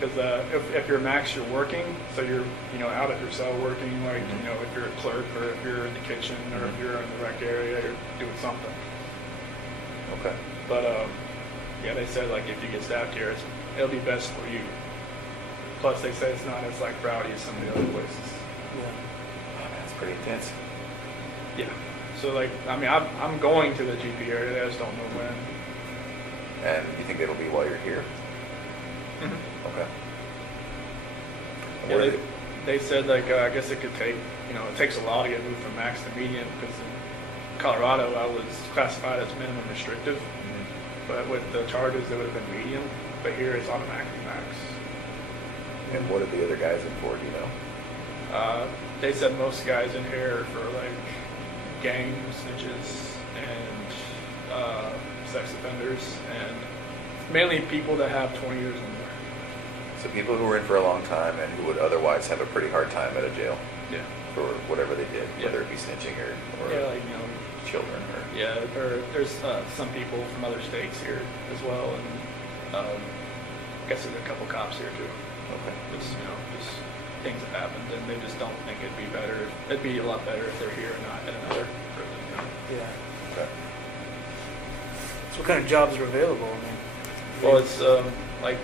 Because if you're max, you're working, so you're out at your cell working, like if you're a clerk or if you're in the kitchen or if you're in the rec area, you're doing something. Okay. But yeah, they said like if you get staffed here, it'll be best for you. Plus, they said it's not as like rowdy as some of the other places. Yeah. Oh, that's pretty intense. Yeah. So like, I mean, I'm going to the GP area. I just don't know when. And you think it'll be while you're here? Mm-hmm. Okay. Yeah, they said like I guess it could take it takes a while to get moved from max to medium because Colorado, I was classified as minimum restrictive, but with the charges, it would have been medium. But here, it's automatically max. And what are the other guys in for? Do you know? They said most guys in here are for like gang snitches and sex offenders, and mainly people that have 20 years or more. So people who were in for a long time and who would otherwise have a pretty hard time at a jail Yeah. for whatever they did, Yeah. whether it be snitching or Yeah, like, you know, children or. yeah, there's some people from other states here as well, and I guess there's a couple cops here too. Okay. Just, you know, just things have happened, and they just don't think it'd be better. It'd be a lot better if they're here and not in another prison. You know? Yeah. Okay. So what kind of jobs are available? I mean, Well, it's like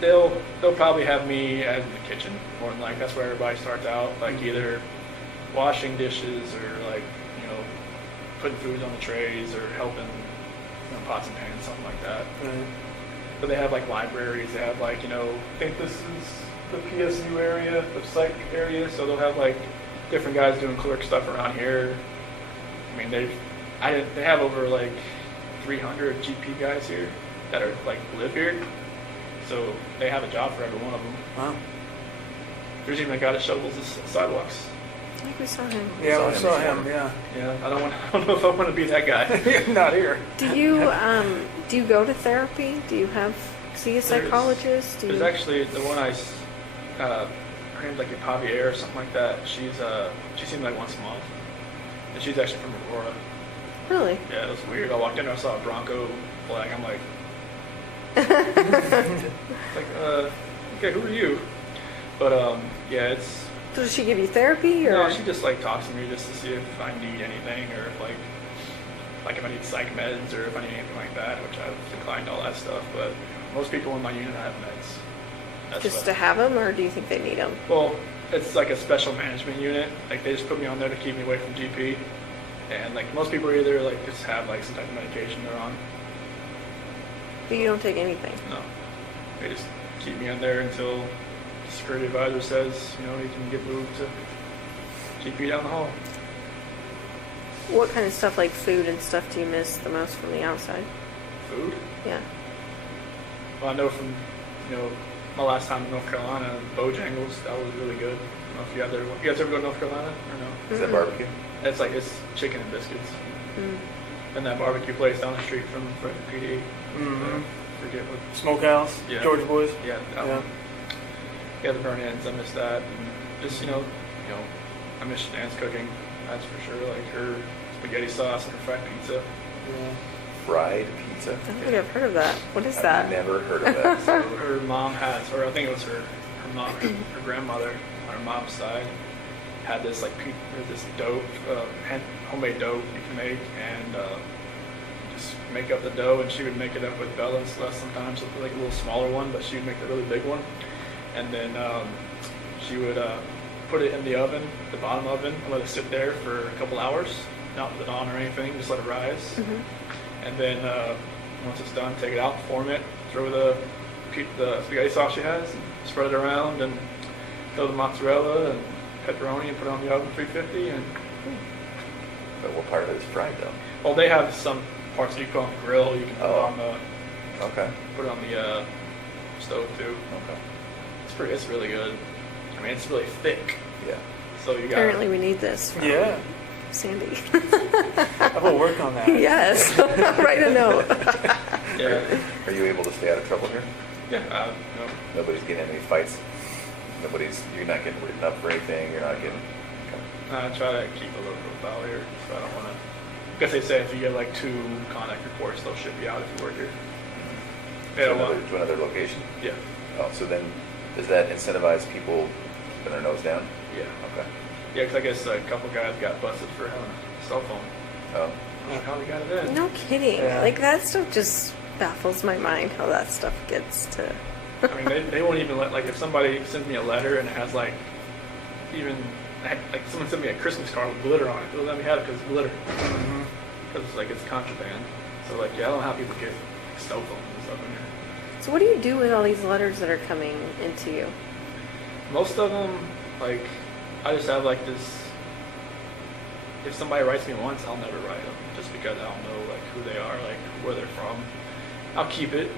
they'll probably have me as in the kitchen more than like that's where everybody starts out, like either washing dishes or like, you know, putting food on the trays or helping, you know, pots and pans, something like that. right. But they have like libraries. They have like, you know, I think this is the PSU area, the psych area. So they'll have like different guys doing clerk stuff around here. I mean, they have over like 300 GP guys here that are like live here. So they have a job for every one of them. Wow. There's even a guy that shovels the sidewalks. I think we saw him. Yeah, we Saw saw him him. this Yeah. Yeah, I don't know if I want to be that guy. Not here. Do you go to therapy? Do you see a psychologist? Do There's you... actually the one her name's like Javier or something like that. She seemed like once a month, and she's actually from Aurora. Really? Yeah, it was weird. I walked in, I saw a Bronco flag. I'm like, okay, who are you? But yeah, it's. So does she give you therapy, or? No, she just like talks to me just to see if I need anything, or if like if I need psych meds, or if I need anything like that, which I've declined all that stuff. But most people in my unit have meds. That's just what- to have them, or do you think they need them? Well, it's like a special management unit. Like they just put me on there to keep me away from GP. And like most people either like just have like some type of medication they're on. But you don't take anything. No, they just keep me on there until the security advisor says, you know, you can get moved to GP down the hall. What kind of stuff, like food and stuff, do you miss the most from the outside? Food. Yeah. Well, I know from, you know, my last time in North Carolina, Bojangles, that was really good. I don't know if you guys ever go to North Carolina or no? Is that barbecue? It's chicken and biscuits. Mm. And that barbecue place down the street from PD. Mhm. Forget what. Smokehouse. Yeah. George Boys. Yeah, that Yeah. one. Yeah, the burn ends. I miss that. And just you know, I miss Shanann's cooking. That's for sure. Like her spaghetti sauce and her fried pizza. Yeah. Fried pizza? I don't think I've heard of that. What is I've that? never heard of that. So her mom has, or I think it was her mom, her grandmother on her mom's side had this like this dough, homemade dough you can make, and just make up the dough, and she would make it up with Bella and Celeste sometimes, so like a little smaller one, but she would make the really big one, and then she would put it in the oven, the bottom oven, and let it sit there for a couple hours, not with it on or anything, just let it rise, Mm-hmm. and then once it's done, take it out, form it, throw the spaghetti sauce she has, and spread it around, and throw the mozzarella and pepperoni and put it on the oven 350, and But what part of it is fried though? well, they have some parts that you put on the grill, you can put Oh. on the Okay. stove too. Okay. It's really good. I mean, it's really thick, Yeah. so you got. Apparently we need this from Yeah. Sandy. I will work on that. Yes. Write a note. Yeah, Are you able to stay out of trouble here? yeah. Nobody's getting in any fights? You're not getting written up for anything? You're not getting... I try to keep a low profile here, so I don't want to. Because they say if you get like 2 contact reports, they'll ship you out if you work here. They don't want. To another location? Yeah, Oh, so then does that incentivize people keeping their nose down? yeah, Okay. yeah. Because I guess a couple guys got busted for having a cell phone. Oh, I'm not sure how they got it in. No kidding. Yeah. Like that stuff just baffles my mind how that stuff gets to. I mean, they won't even let, like, if somebody sends me a letter and it has, like, even, like, someone sent me a Christmas card with glitter on it. They'll let me have it because it's glitter. Because, like, it's contraband. So, like, yeah, I don't know how people get cell phones and stuff in here. So what do you do with all these letters that are coming into you? Most of them, like, I just have, like, this if somebody writes me once, I'll never write them just because I don't know like who they are, like where they're from. I'll keep it.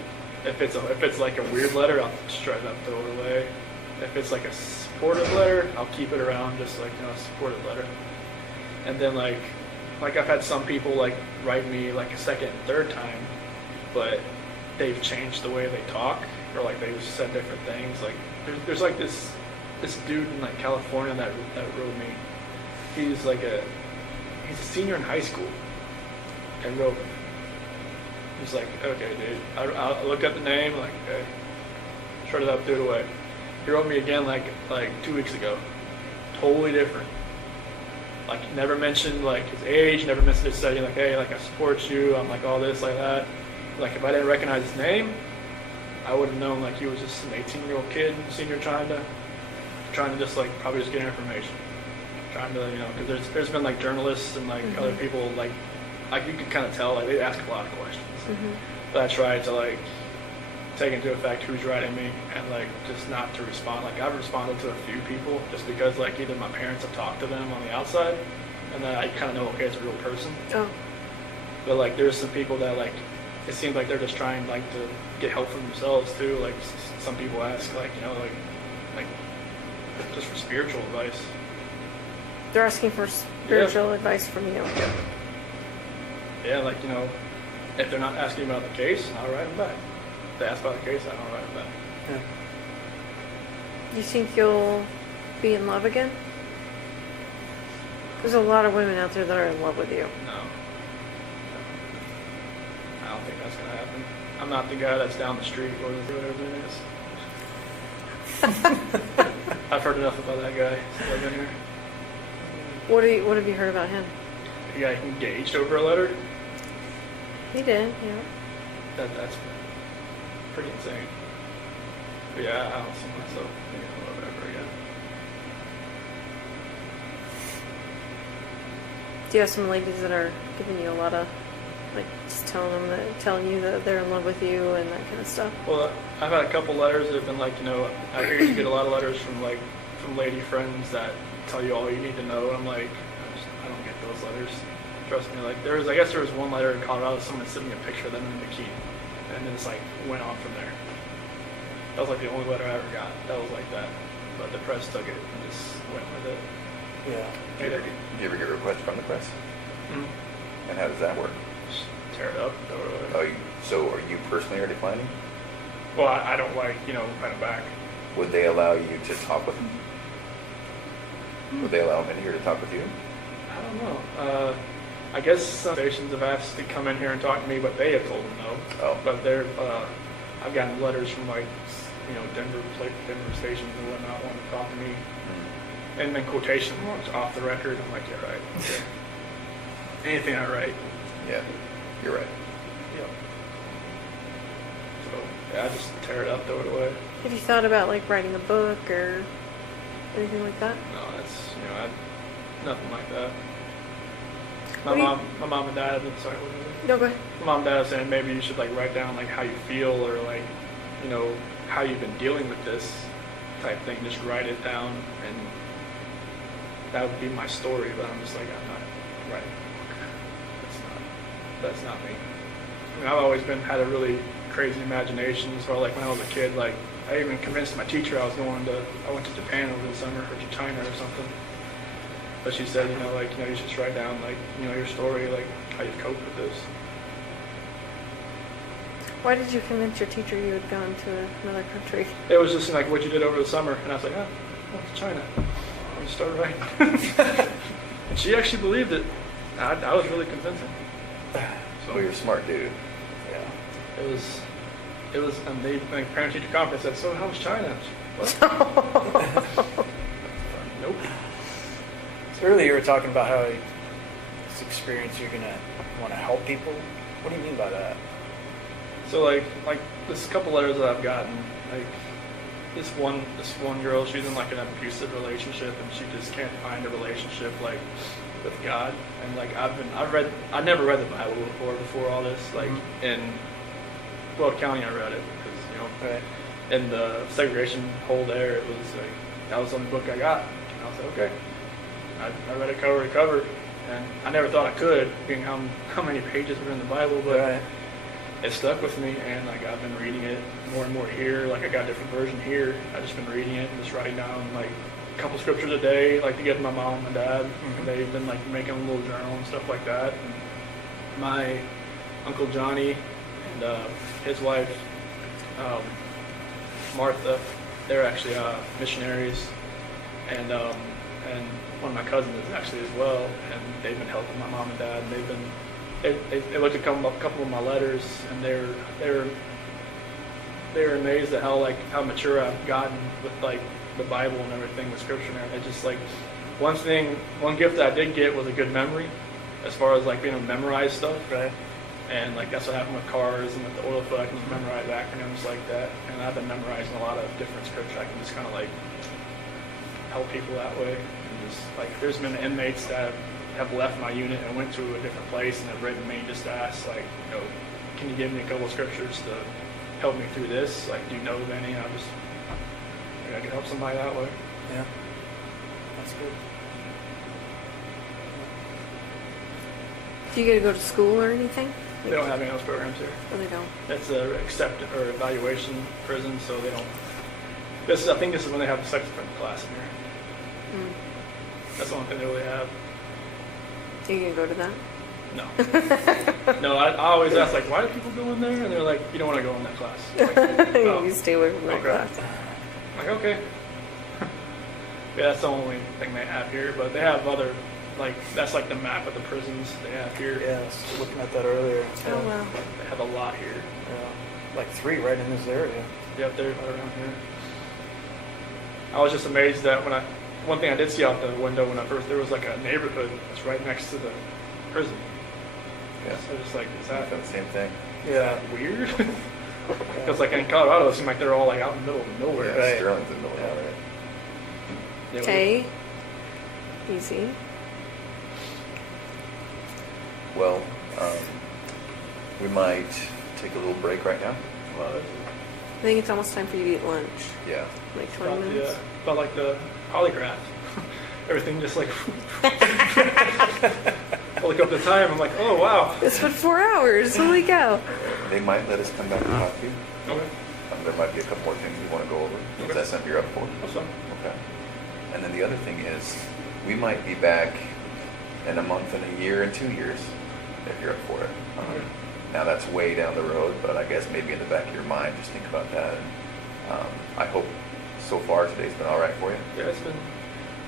If it's like a weird letter, I'll shred it up, throw it away. If it's like a supportive letter, I'll keep it around, just like, you know, a supportive letter. And then like I've had some people like write me like a second and third time, but they've changed the way they talk, or like they've said different things. Like there's like this dude in like California that wrote me. He's a senior in high school and wrote me. He's like, okay, dude. I looked at the name, like, okay, shred it up, threw it away. He wrote me again like 2 weeks ago. Totally different. Like, never mentioned like his age, never mentioned his study. Like, hey, like I support you. I'm like all this, like that. Like, if I didn't recognize his name, I would have known like he was just an 18-year-old kid, senior, trying to just like probably just get information. Trying to, you know, because there's been like journalists and like other people like you could kind of tell, like they ask a lot of questions. But I try to like take into effect who's writing me and like just not to respond. Like I've responded to a few people just because like either my parents have talked to them on the outside and then I kind of know, okay, it's a real person. Oh. But like there's some people that like it seems like they're just trying like to get help for themselves too. Like some people ask like, you know, like just for spiritual advice. They're asking for spiritual advice from you. Yeah, like, you know, if they're not asking about the case, I'll write them back. If they ask about the case, I don't write them back. Yeah. You think you'll be in love again? There's a lot of women out there that are in love with you. No. I don't think that's going to happen. I'm not the guy that's down the street or whatever it is. I've heard enough about that guy since I've been here. What have you heard about him? He got engaged over a letter. He did, yeah. That's pretty insane. But yeah, I don't see myself being in love ever again. Do you have some ladies that are giving you a lot of, like, just telling you that they're in love with you and that kind of stuff? Well, I've had a couple letters that have been like, you know, I hear you get a lot of letters from lady friends that tell you all you need to know. I'm like, I don't get those letters. Trust me. Like I guess there was one letter in Colorado, someone sent me a picture of them in a bikini, and then it's like went on from there. That was like the only letter I ever got. That was like that, but the press took it and just went with it. Yeah. Did you ever get requests from the press? Mm-hmm. And how does that work? Just tear it up. So are you personally are declining? Well, I don't like, you know, write it back. Would they allow you to talk with them? Would they allow men here to talk with you? I don't know. I guess some stations have asked to come in here and talk to me, but they have told them no. Oh. But I've gotten letters from like, you know, Denver stations and whatnot wanting to talk to me. Mm-hmm. And then quotation marks off the record. I'm like, yeah, right. Okay. Anything I write. Yeah, you're right. Yep. So yeah, I just tear it up, throw it away. Have you thought about, like, writing a book or anything like that? No, that's, you know, nothing like that. What do you- My mom and dad have been, sorry, what was it? No, go ahead. My mom and dad was saying maybe you should like write down like how you feel or like, you know, how you've been dealing with this type thing. Just write it down and that would be my story, but I'm just like, I'm not writing a book. That's not me. I mean, I've always had a really crazy imagination. So like when I was a kid, like I even convinced my teacher I went to Japan over the summer or to China or something. But she said, you know, like, you know, you should just write down like, you know, your story, like how you've coped with this. Why did you convince your teacher you had gone to another country? It was just like what you did over the summer, and I was like, oh, went to China. I'll just start writing. And she actually believed it. I was really convincing. So Well, you're a smart dude. yeah, it was, and they like parent teacher conference said, so how was China? What? Nope. So earlier you were talking about how this experience you're gonna want to help people. What do you mean by that? So like this couple letters that I've gotten, like this one girl, she's in like an abusive relationship and she just can't find a relationship like with God. And like I never read the Bible before all this. Like in Weld County I read it because, you know, Right. in the segregation hole there, it was like that was the only book I got. And I was like, okay. I read it cover to cover and I never thought I could, being how many pages are in the Bible, but Right. it stuck with me, and like I've been reading it more and more here. Like I got a different version here. I've just been reading it and just writing down like a couple scriptures a day, like to give to my mom and dad. Mhm. And they've been like making a little journal and stuff like that. And my Uncle Johnny and his wife, Martha, they're actually missionaries, and one of my cousins is actually as well, and they've been helping my mom and dad. And they've been they looked at a couple of my letters, and they were amazed at how mature I've gotten with like the Bible and everything, the Scripture and everything. It's just like one gift that I did get was a good memory, as far as like being able to memorize stuff. Right. And like that's what happened with cars and with the oil field. I can just memorize acronyms like that. And I've been memorizing a lot of different scripture. I can just kind of like help people that way. And just like there's been inmates that have left my unit and went to a different place and have written me just to ask like, can you give me a couple of scriptures to help me through this? Like, do you know of any? And I can help somebody that way. Yeah. That's good. Do you get to go to school or anything? They don't have any of those programs here. Oh, they don't. It's a evaluation prison, so they don't. I think this is when they have the sex offender class in here. Mm. That's the only thing they really have. You can go to that? No. No, I always ask, like, why do people go in there? And they're like, you don't want to go in that class. Like, oh, You stay away from that okay. class. I'm like, okay. Yeah, that's the only thing they have here. But they have other, like, that's like the map of the prisons they have here. Yeah, I was looking at that earlier. Oh, wow. They have a lot here. Yeah. Like 3 right in this area. Yep, they're right around here. I was just amazed that one thing I did see out the window when there was like a neighborhood that's right next to the prison. Yeah. So just like, is I that thought the same thing. Yeah, weird? Because like in Colorado, it seemed like they're all like out in the middle of nowhere. Yeah, Right. Sterling's in the middle of it. Yeah, Okay. Easy. Well, we might take a little break right now. Well, I think it's almost time for you to eat lunch. Yeah. Like it's 20 about minutes. about like the polygraph. Everything just like. I look up the time. I'm like, oh wow. It's been 4 hours. Holy cow. They might let us come back and talk to you. Okay, There might be a couple more things we want to go over. Is that something you're up for? that's fine. Okay. And then the other thing is, we might be back in a month and a year and 2 years, if you're up for it. Okay. Now that's way down the road, but I guess maybe in the back of your mind, just think about that. And, I hope so far today's been all right for you. Yeah, it's been.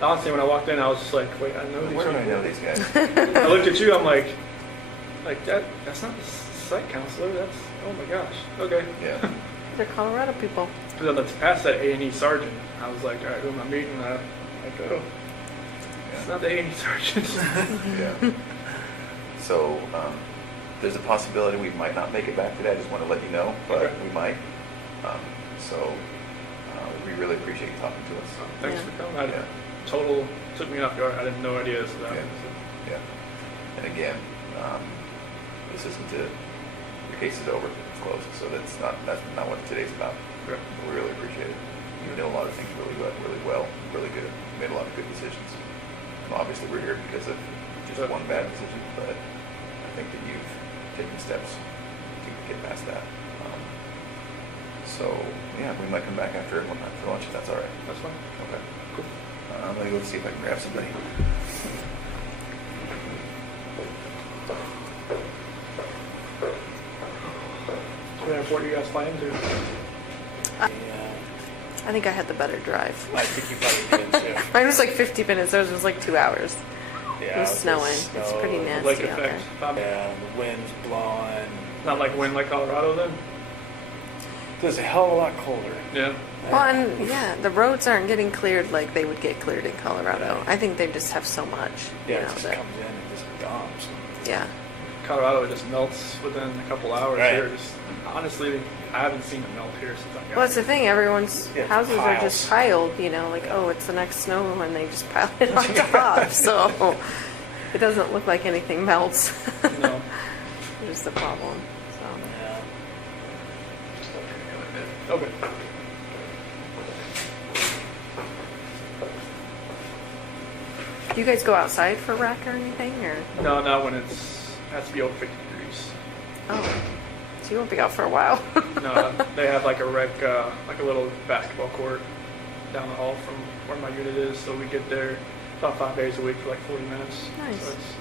Honestly, when I walked in, I was just like, wait, I know these Where do I people. know these guys? I looked at you. I'm like that's not the site counselor. That's oh my gosh. Okay. Yeah. They're Colorado people. Because that's past that A&E sergeant. I was like, all right, who am I meeting? And I go, it's not the A&E sergeant. Yeah. So, there's a possibility we might not make it back today. I just want to let you know, but Okay. we might. We really appreciate you talking to us. Thanks Yeah. for coming. Yeah. Total took me off guard. I didn't no idea. So that Yeah. was, Yeah. And again, this isn't it. Your case is over. It's closed. So that's not what today's about. correct. We really appreciate it. You did a lot of things really well, really good. Made a lot of good decisions. And obviously we're here because of just Sure. one bad decision, but I think that you've taken steps to get past that. So yeah, we might come back after lunch if that's all right. That's fine. Okay. Cool. I'm gonna go see if I can grab somebody. What airport you guys flying to? Yeah. I think I had the better drive. I think you probably did too. Mine was like 50 minutes. Theirs was like 2 hours. Yeah, It was snowing. snow, It's pretty Lake nasty out there. effect. Yeah, the wind's blowing. Not like wind like Colorado then? It was a hell of a lot colder. Yeah. Well, and yeah, the roads aren't getting cleared like they would get cleared in Colorado. I think they just have so much. Yeah, you it know, just that, comes in and just dumps. yeah. Colorado just melts within a couple hours Right. here. Just, honestly, I haven't seen it melt here since I got Well, that's the here. thing. Everyone's Yeah, houses are just piled, you know, like, oh, it's the next snow, and they just pile it on top. So it doesn't look like anything melts. No. Which is the problem. So. Yeah. Okay. Do Do you guys go outside for rec or anything, or? No, not when it has to be over 50 degrees. Oh, so you won't be out for a while. No, they have like a rec, like a little basketball court down the hall from where my unit is. So we get there about 5 days a week for like 40 minutes. Nice. So it's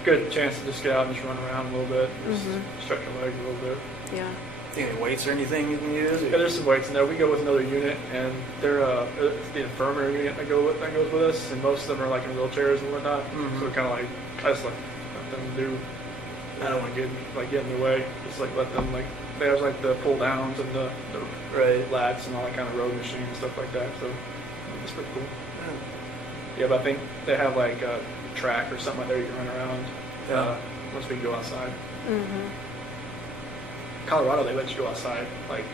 a good chance to just get out and just run around a little bit, just stretch your legs a little bit. Yeah. Any weights or anything you can use? Yeah, there's some weights in there. We go with another unit, and they're it's the infirmary unit that goes with us, and most of them are like in wheelchairs and whatnot. So we're kind of like, I just like let them do. I don't want to get in their way. Just like let them like. There's like the pull downs and the lats and all that kind of road machine and stuff like that. So it's pretty cool. Yeah, but I think they have like a track or something like that you can run around once we go outside. Colorado, they let you go outside. Like,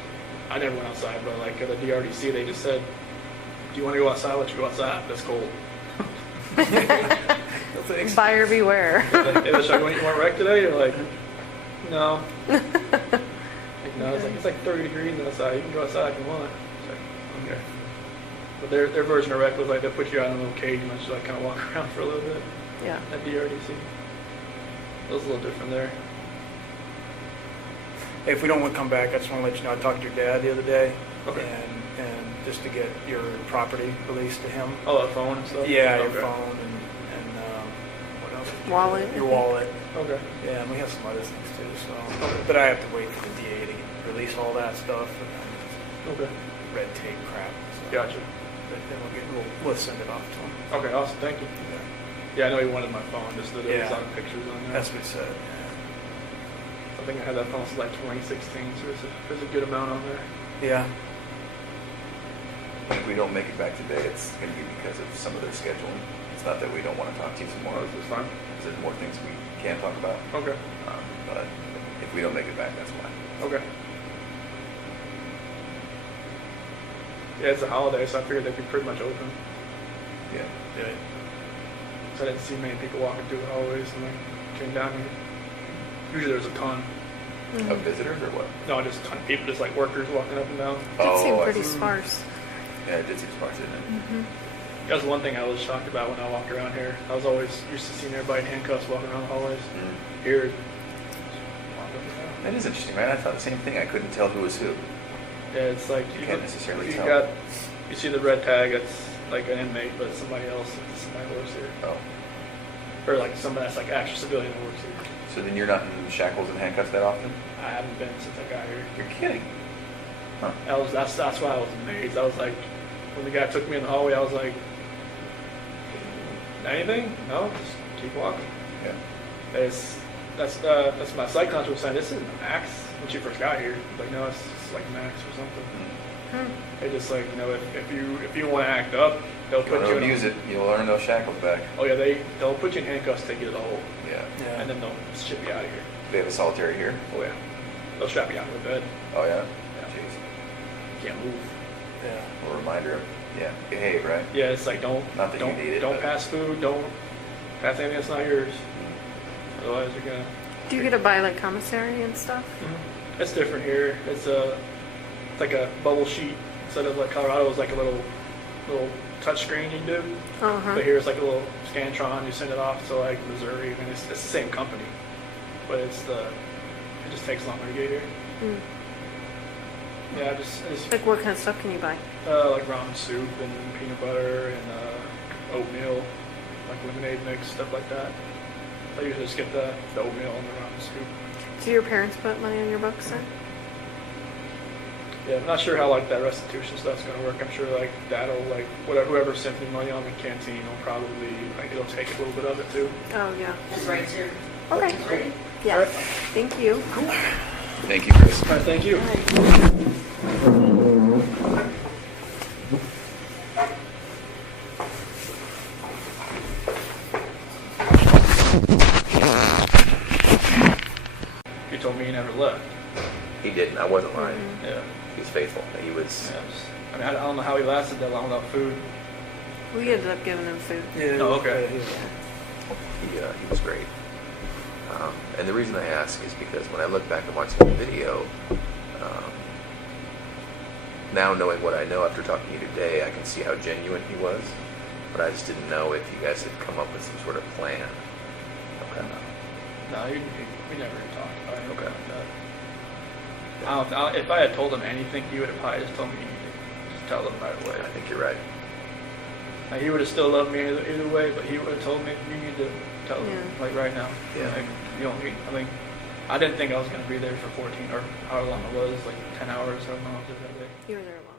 I never went outside, but like at the DRDC, they just said, "Do you want to go outside? Let you go outside. That's cold." No thanks. Buyer beware. Hey, let's you want to wreck today? You're like, no. Like, no, it's like 30 degrees outside. You can go outside if you want. It's like, okay. But their version of wreck was like they put you out in a little cage and let you like kind of walk around for a little bit. Yeah. At DRDC. It was a little different there. Hey, if we don't want to come back, I just want to let you know I talked to your dad the other day, Okay. and just to get your property released to him. Oh, that phone and stuff? Yeah, your Okay. phone and what else? Wallet. Your wallet. Okay. Yeah, and we have some other things too. So, but I have to wait for the DA to release all that stuff and Okay. red tape crap. So. Gotcha. But then we'll send it off to him. Okay, awesome. Thank you. Yeah, I know he wanted my phone, just that there was a lot of pictures on there. That's what he said. I think I had that phone since like 2016, so there's a good amount on there. Yeah. If we don't make it back today, it's going to be because of some of their scheduling. It's not that we don't want to talk to you some more. Oh, this is fine. There's more things we can talk about. Okay. But if we don't make it back, that's why. Okay. Yeah, it's a holiday, so I figured they'd be pretty much open. Yeah. Yeah. So I didn't see many people walking through the hallways when I came down here. Usually there's a ton. Of visitors or what? No, just a ton of people, just like workers walking up and down. It seemed I pretty see. sparse. Yeah, it did seem sparse, didn't it? That was one thing I was shocked about when I walked around here. I was always used to seeing everybody in handcuffs walking around the hallways. Here, That is interesting, right? I thought the same thing. I couldn't tell who was who. yeah, it's like You can't necessarily you tell. You see the red tag, it's like an inmate, but it's somebody else. It's somebody who works here, Oh. or like somebody that's like actual civilian that works here. So then you're not in shackles and handcuffs that often? I haven't been since I got here. You're kidding. Huh. That's why I was amazed. I was like, when the guy took me in the hallway, I was like, anything? No, just keep walking. Yeah. That's my psych conscious was saying. This isn't a max when she first got here. Like, no, it's like max or something. They just like, you know, if you want to act up, they'll If you put want you to in. abuse it, you'll learn those shackles back. Oh yeah, they'll put you in handcuffs, take you to the hole, Yeah. Yeah. and then they'll ship you out of here. They have a solitary here? Oh yeah, they'll strap you out to the bed. Oh, yeah? Yeah. Jeez. You can't move. Yeah. A reminder of, behave, right? Yeah, it's like don't Not that you need it, don't but- pass food, don't pass anything that's not yours. Otherwise, you're gonna. Do you get to buy like commissary and stuff? It's different here. It's like a bubble sheet instead of like Colorado is like a little touch screen you can do. Uh-huh. But here it's like a little Scantron. You send it off to like Missouri, and it's the same company, but it just takes longer to get here. Yeah, it's Like what kind of stuff can you buy? like ramen soup and peanut butter and oatmeal, like lemonade mix, stuff like that. I usually just get the oatmeal and the ramen soup. Do your parents put money on your books then? Yeah, I'm not sure how like that restitution stuff's gonna work. I'm sure like that'll like whoever sent me money on the canteen will probably like it'll take a little bit of it too. Oh yeah. It's right here. Okay. Ready? Yeah. Alright. Thank you. Thank you, Chris. All right, thank you. You told me you never left. He didn't. I wasn't lying. Yeah. He was faithful. He was. I mean, I don't know how he lasted that long without food. We ended up giving him food. Yeah. Oh, okay. He was great. And the reason I ask is because when I look back and watch the video, now knowing what I know after talking to you today, I can see how genuine he was. but I just didn't know if you guys had come up with some sort of plan. Okay. No, we never talked about anything Okay. like that. If I had told him anything, he would have probably just told me, just tell him right away. I think you're right. Like, he would have still loved me either way, but he would have told me, you need to tell him, Yeah. like, right now. Yeah. Like, you don't need, I mean, I didn't think I was going to be there for 14, or however long it was, like 10 hours, however long it was that day. You were there a lot.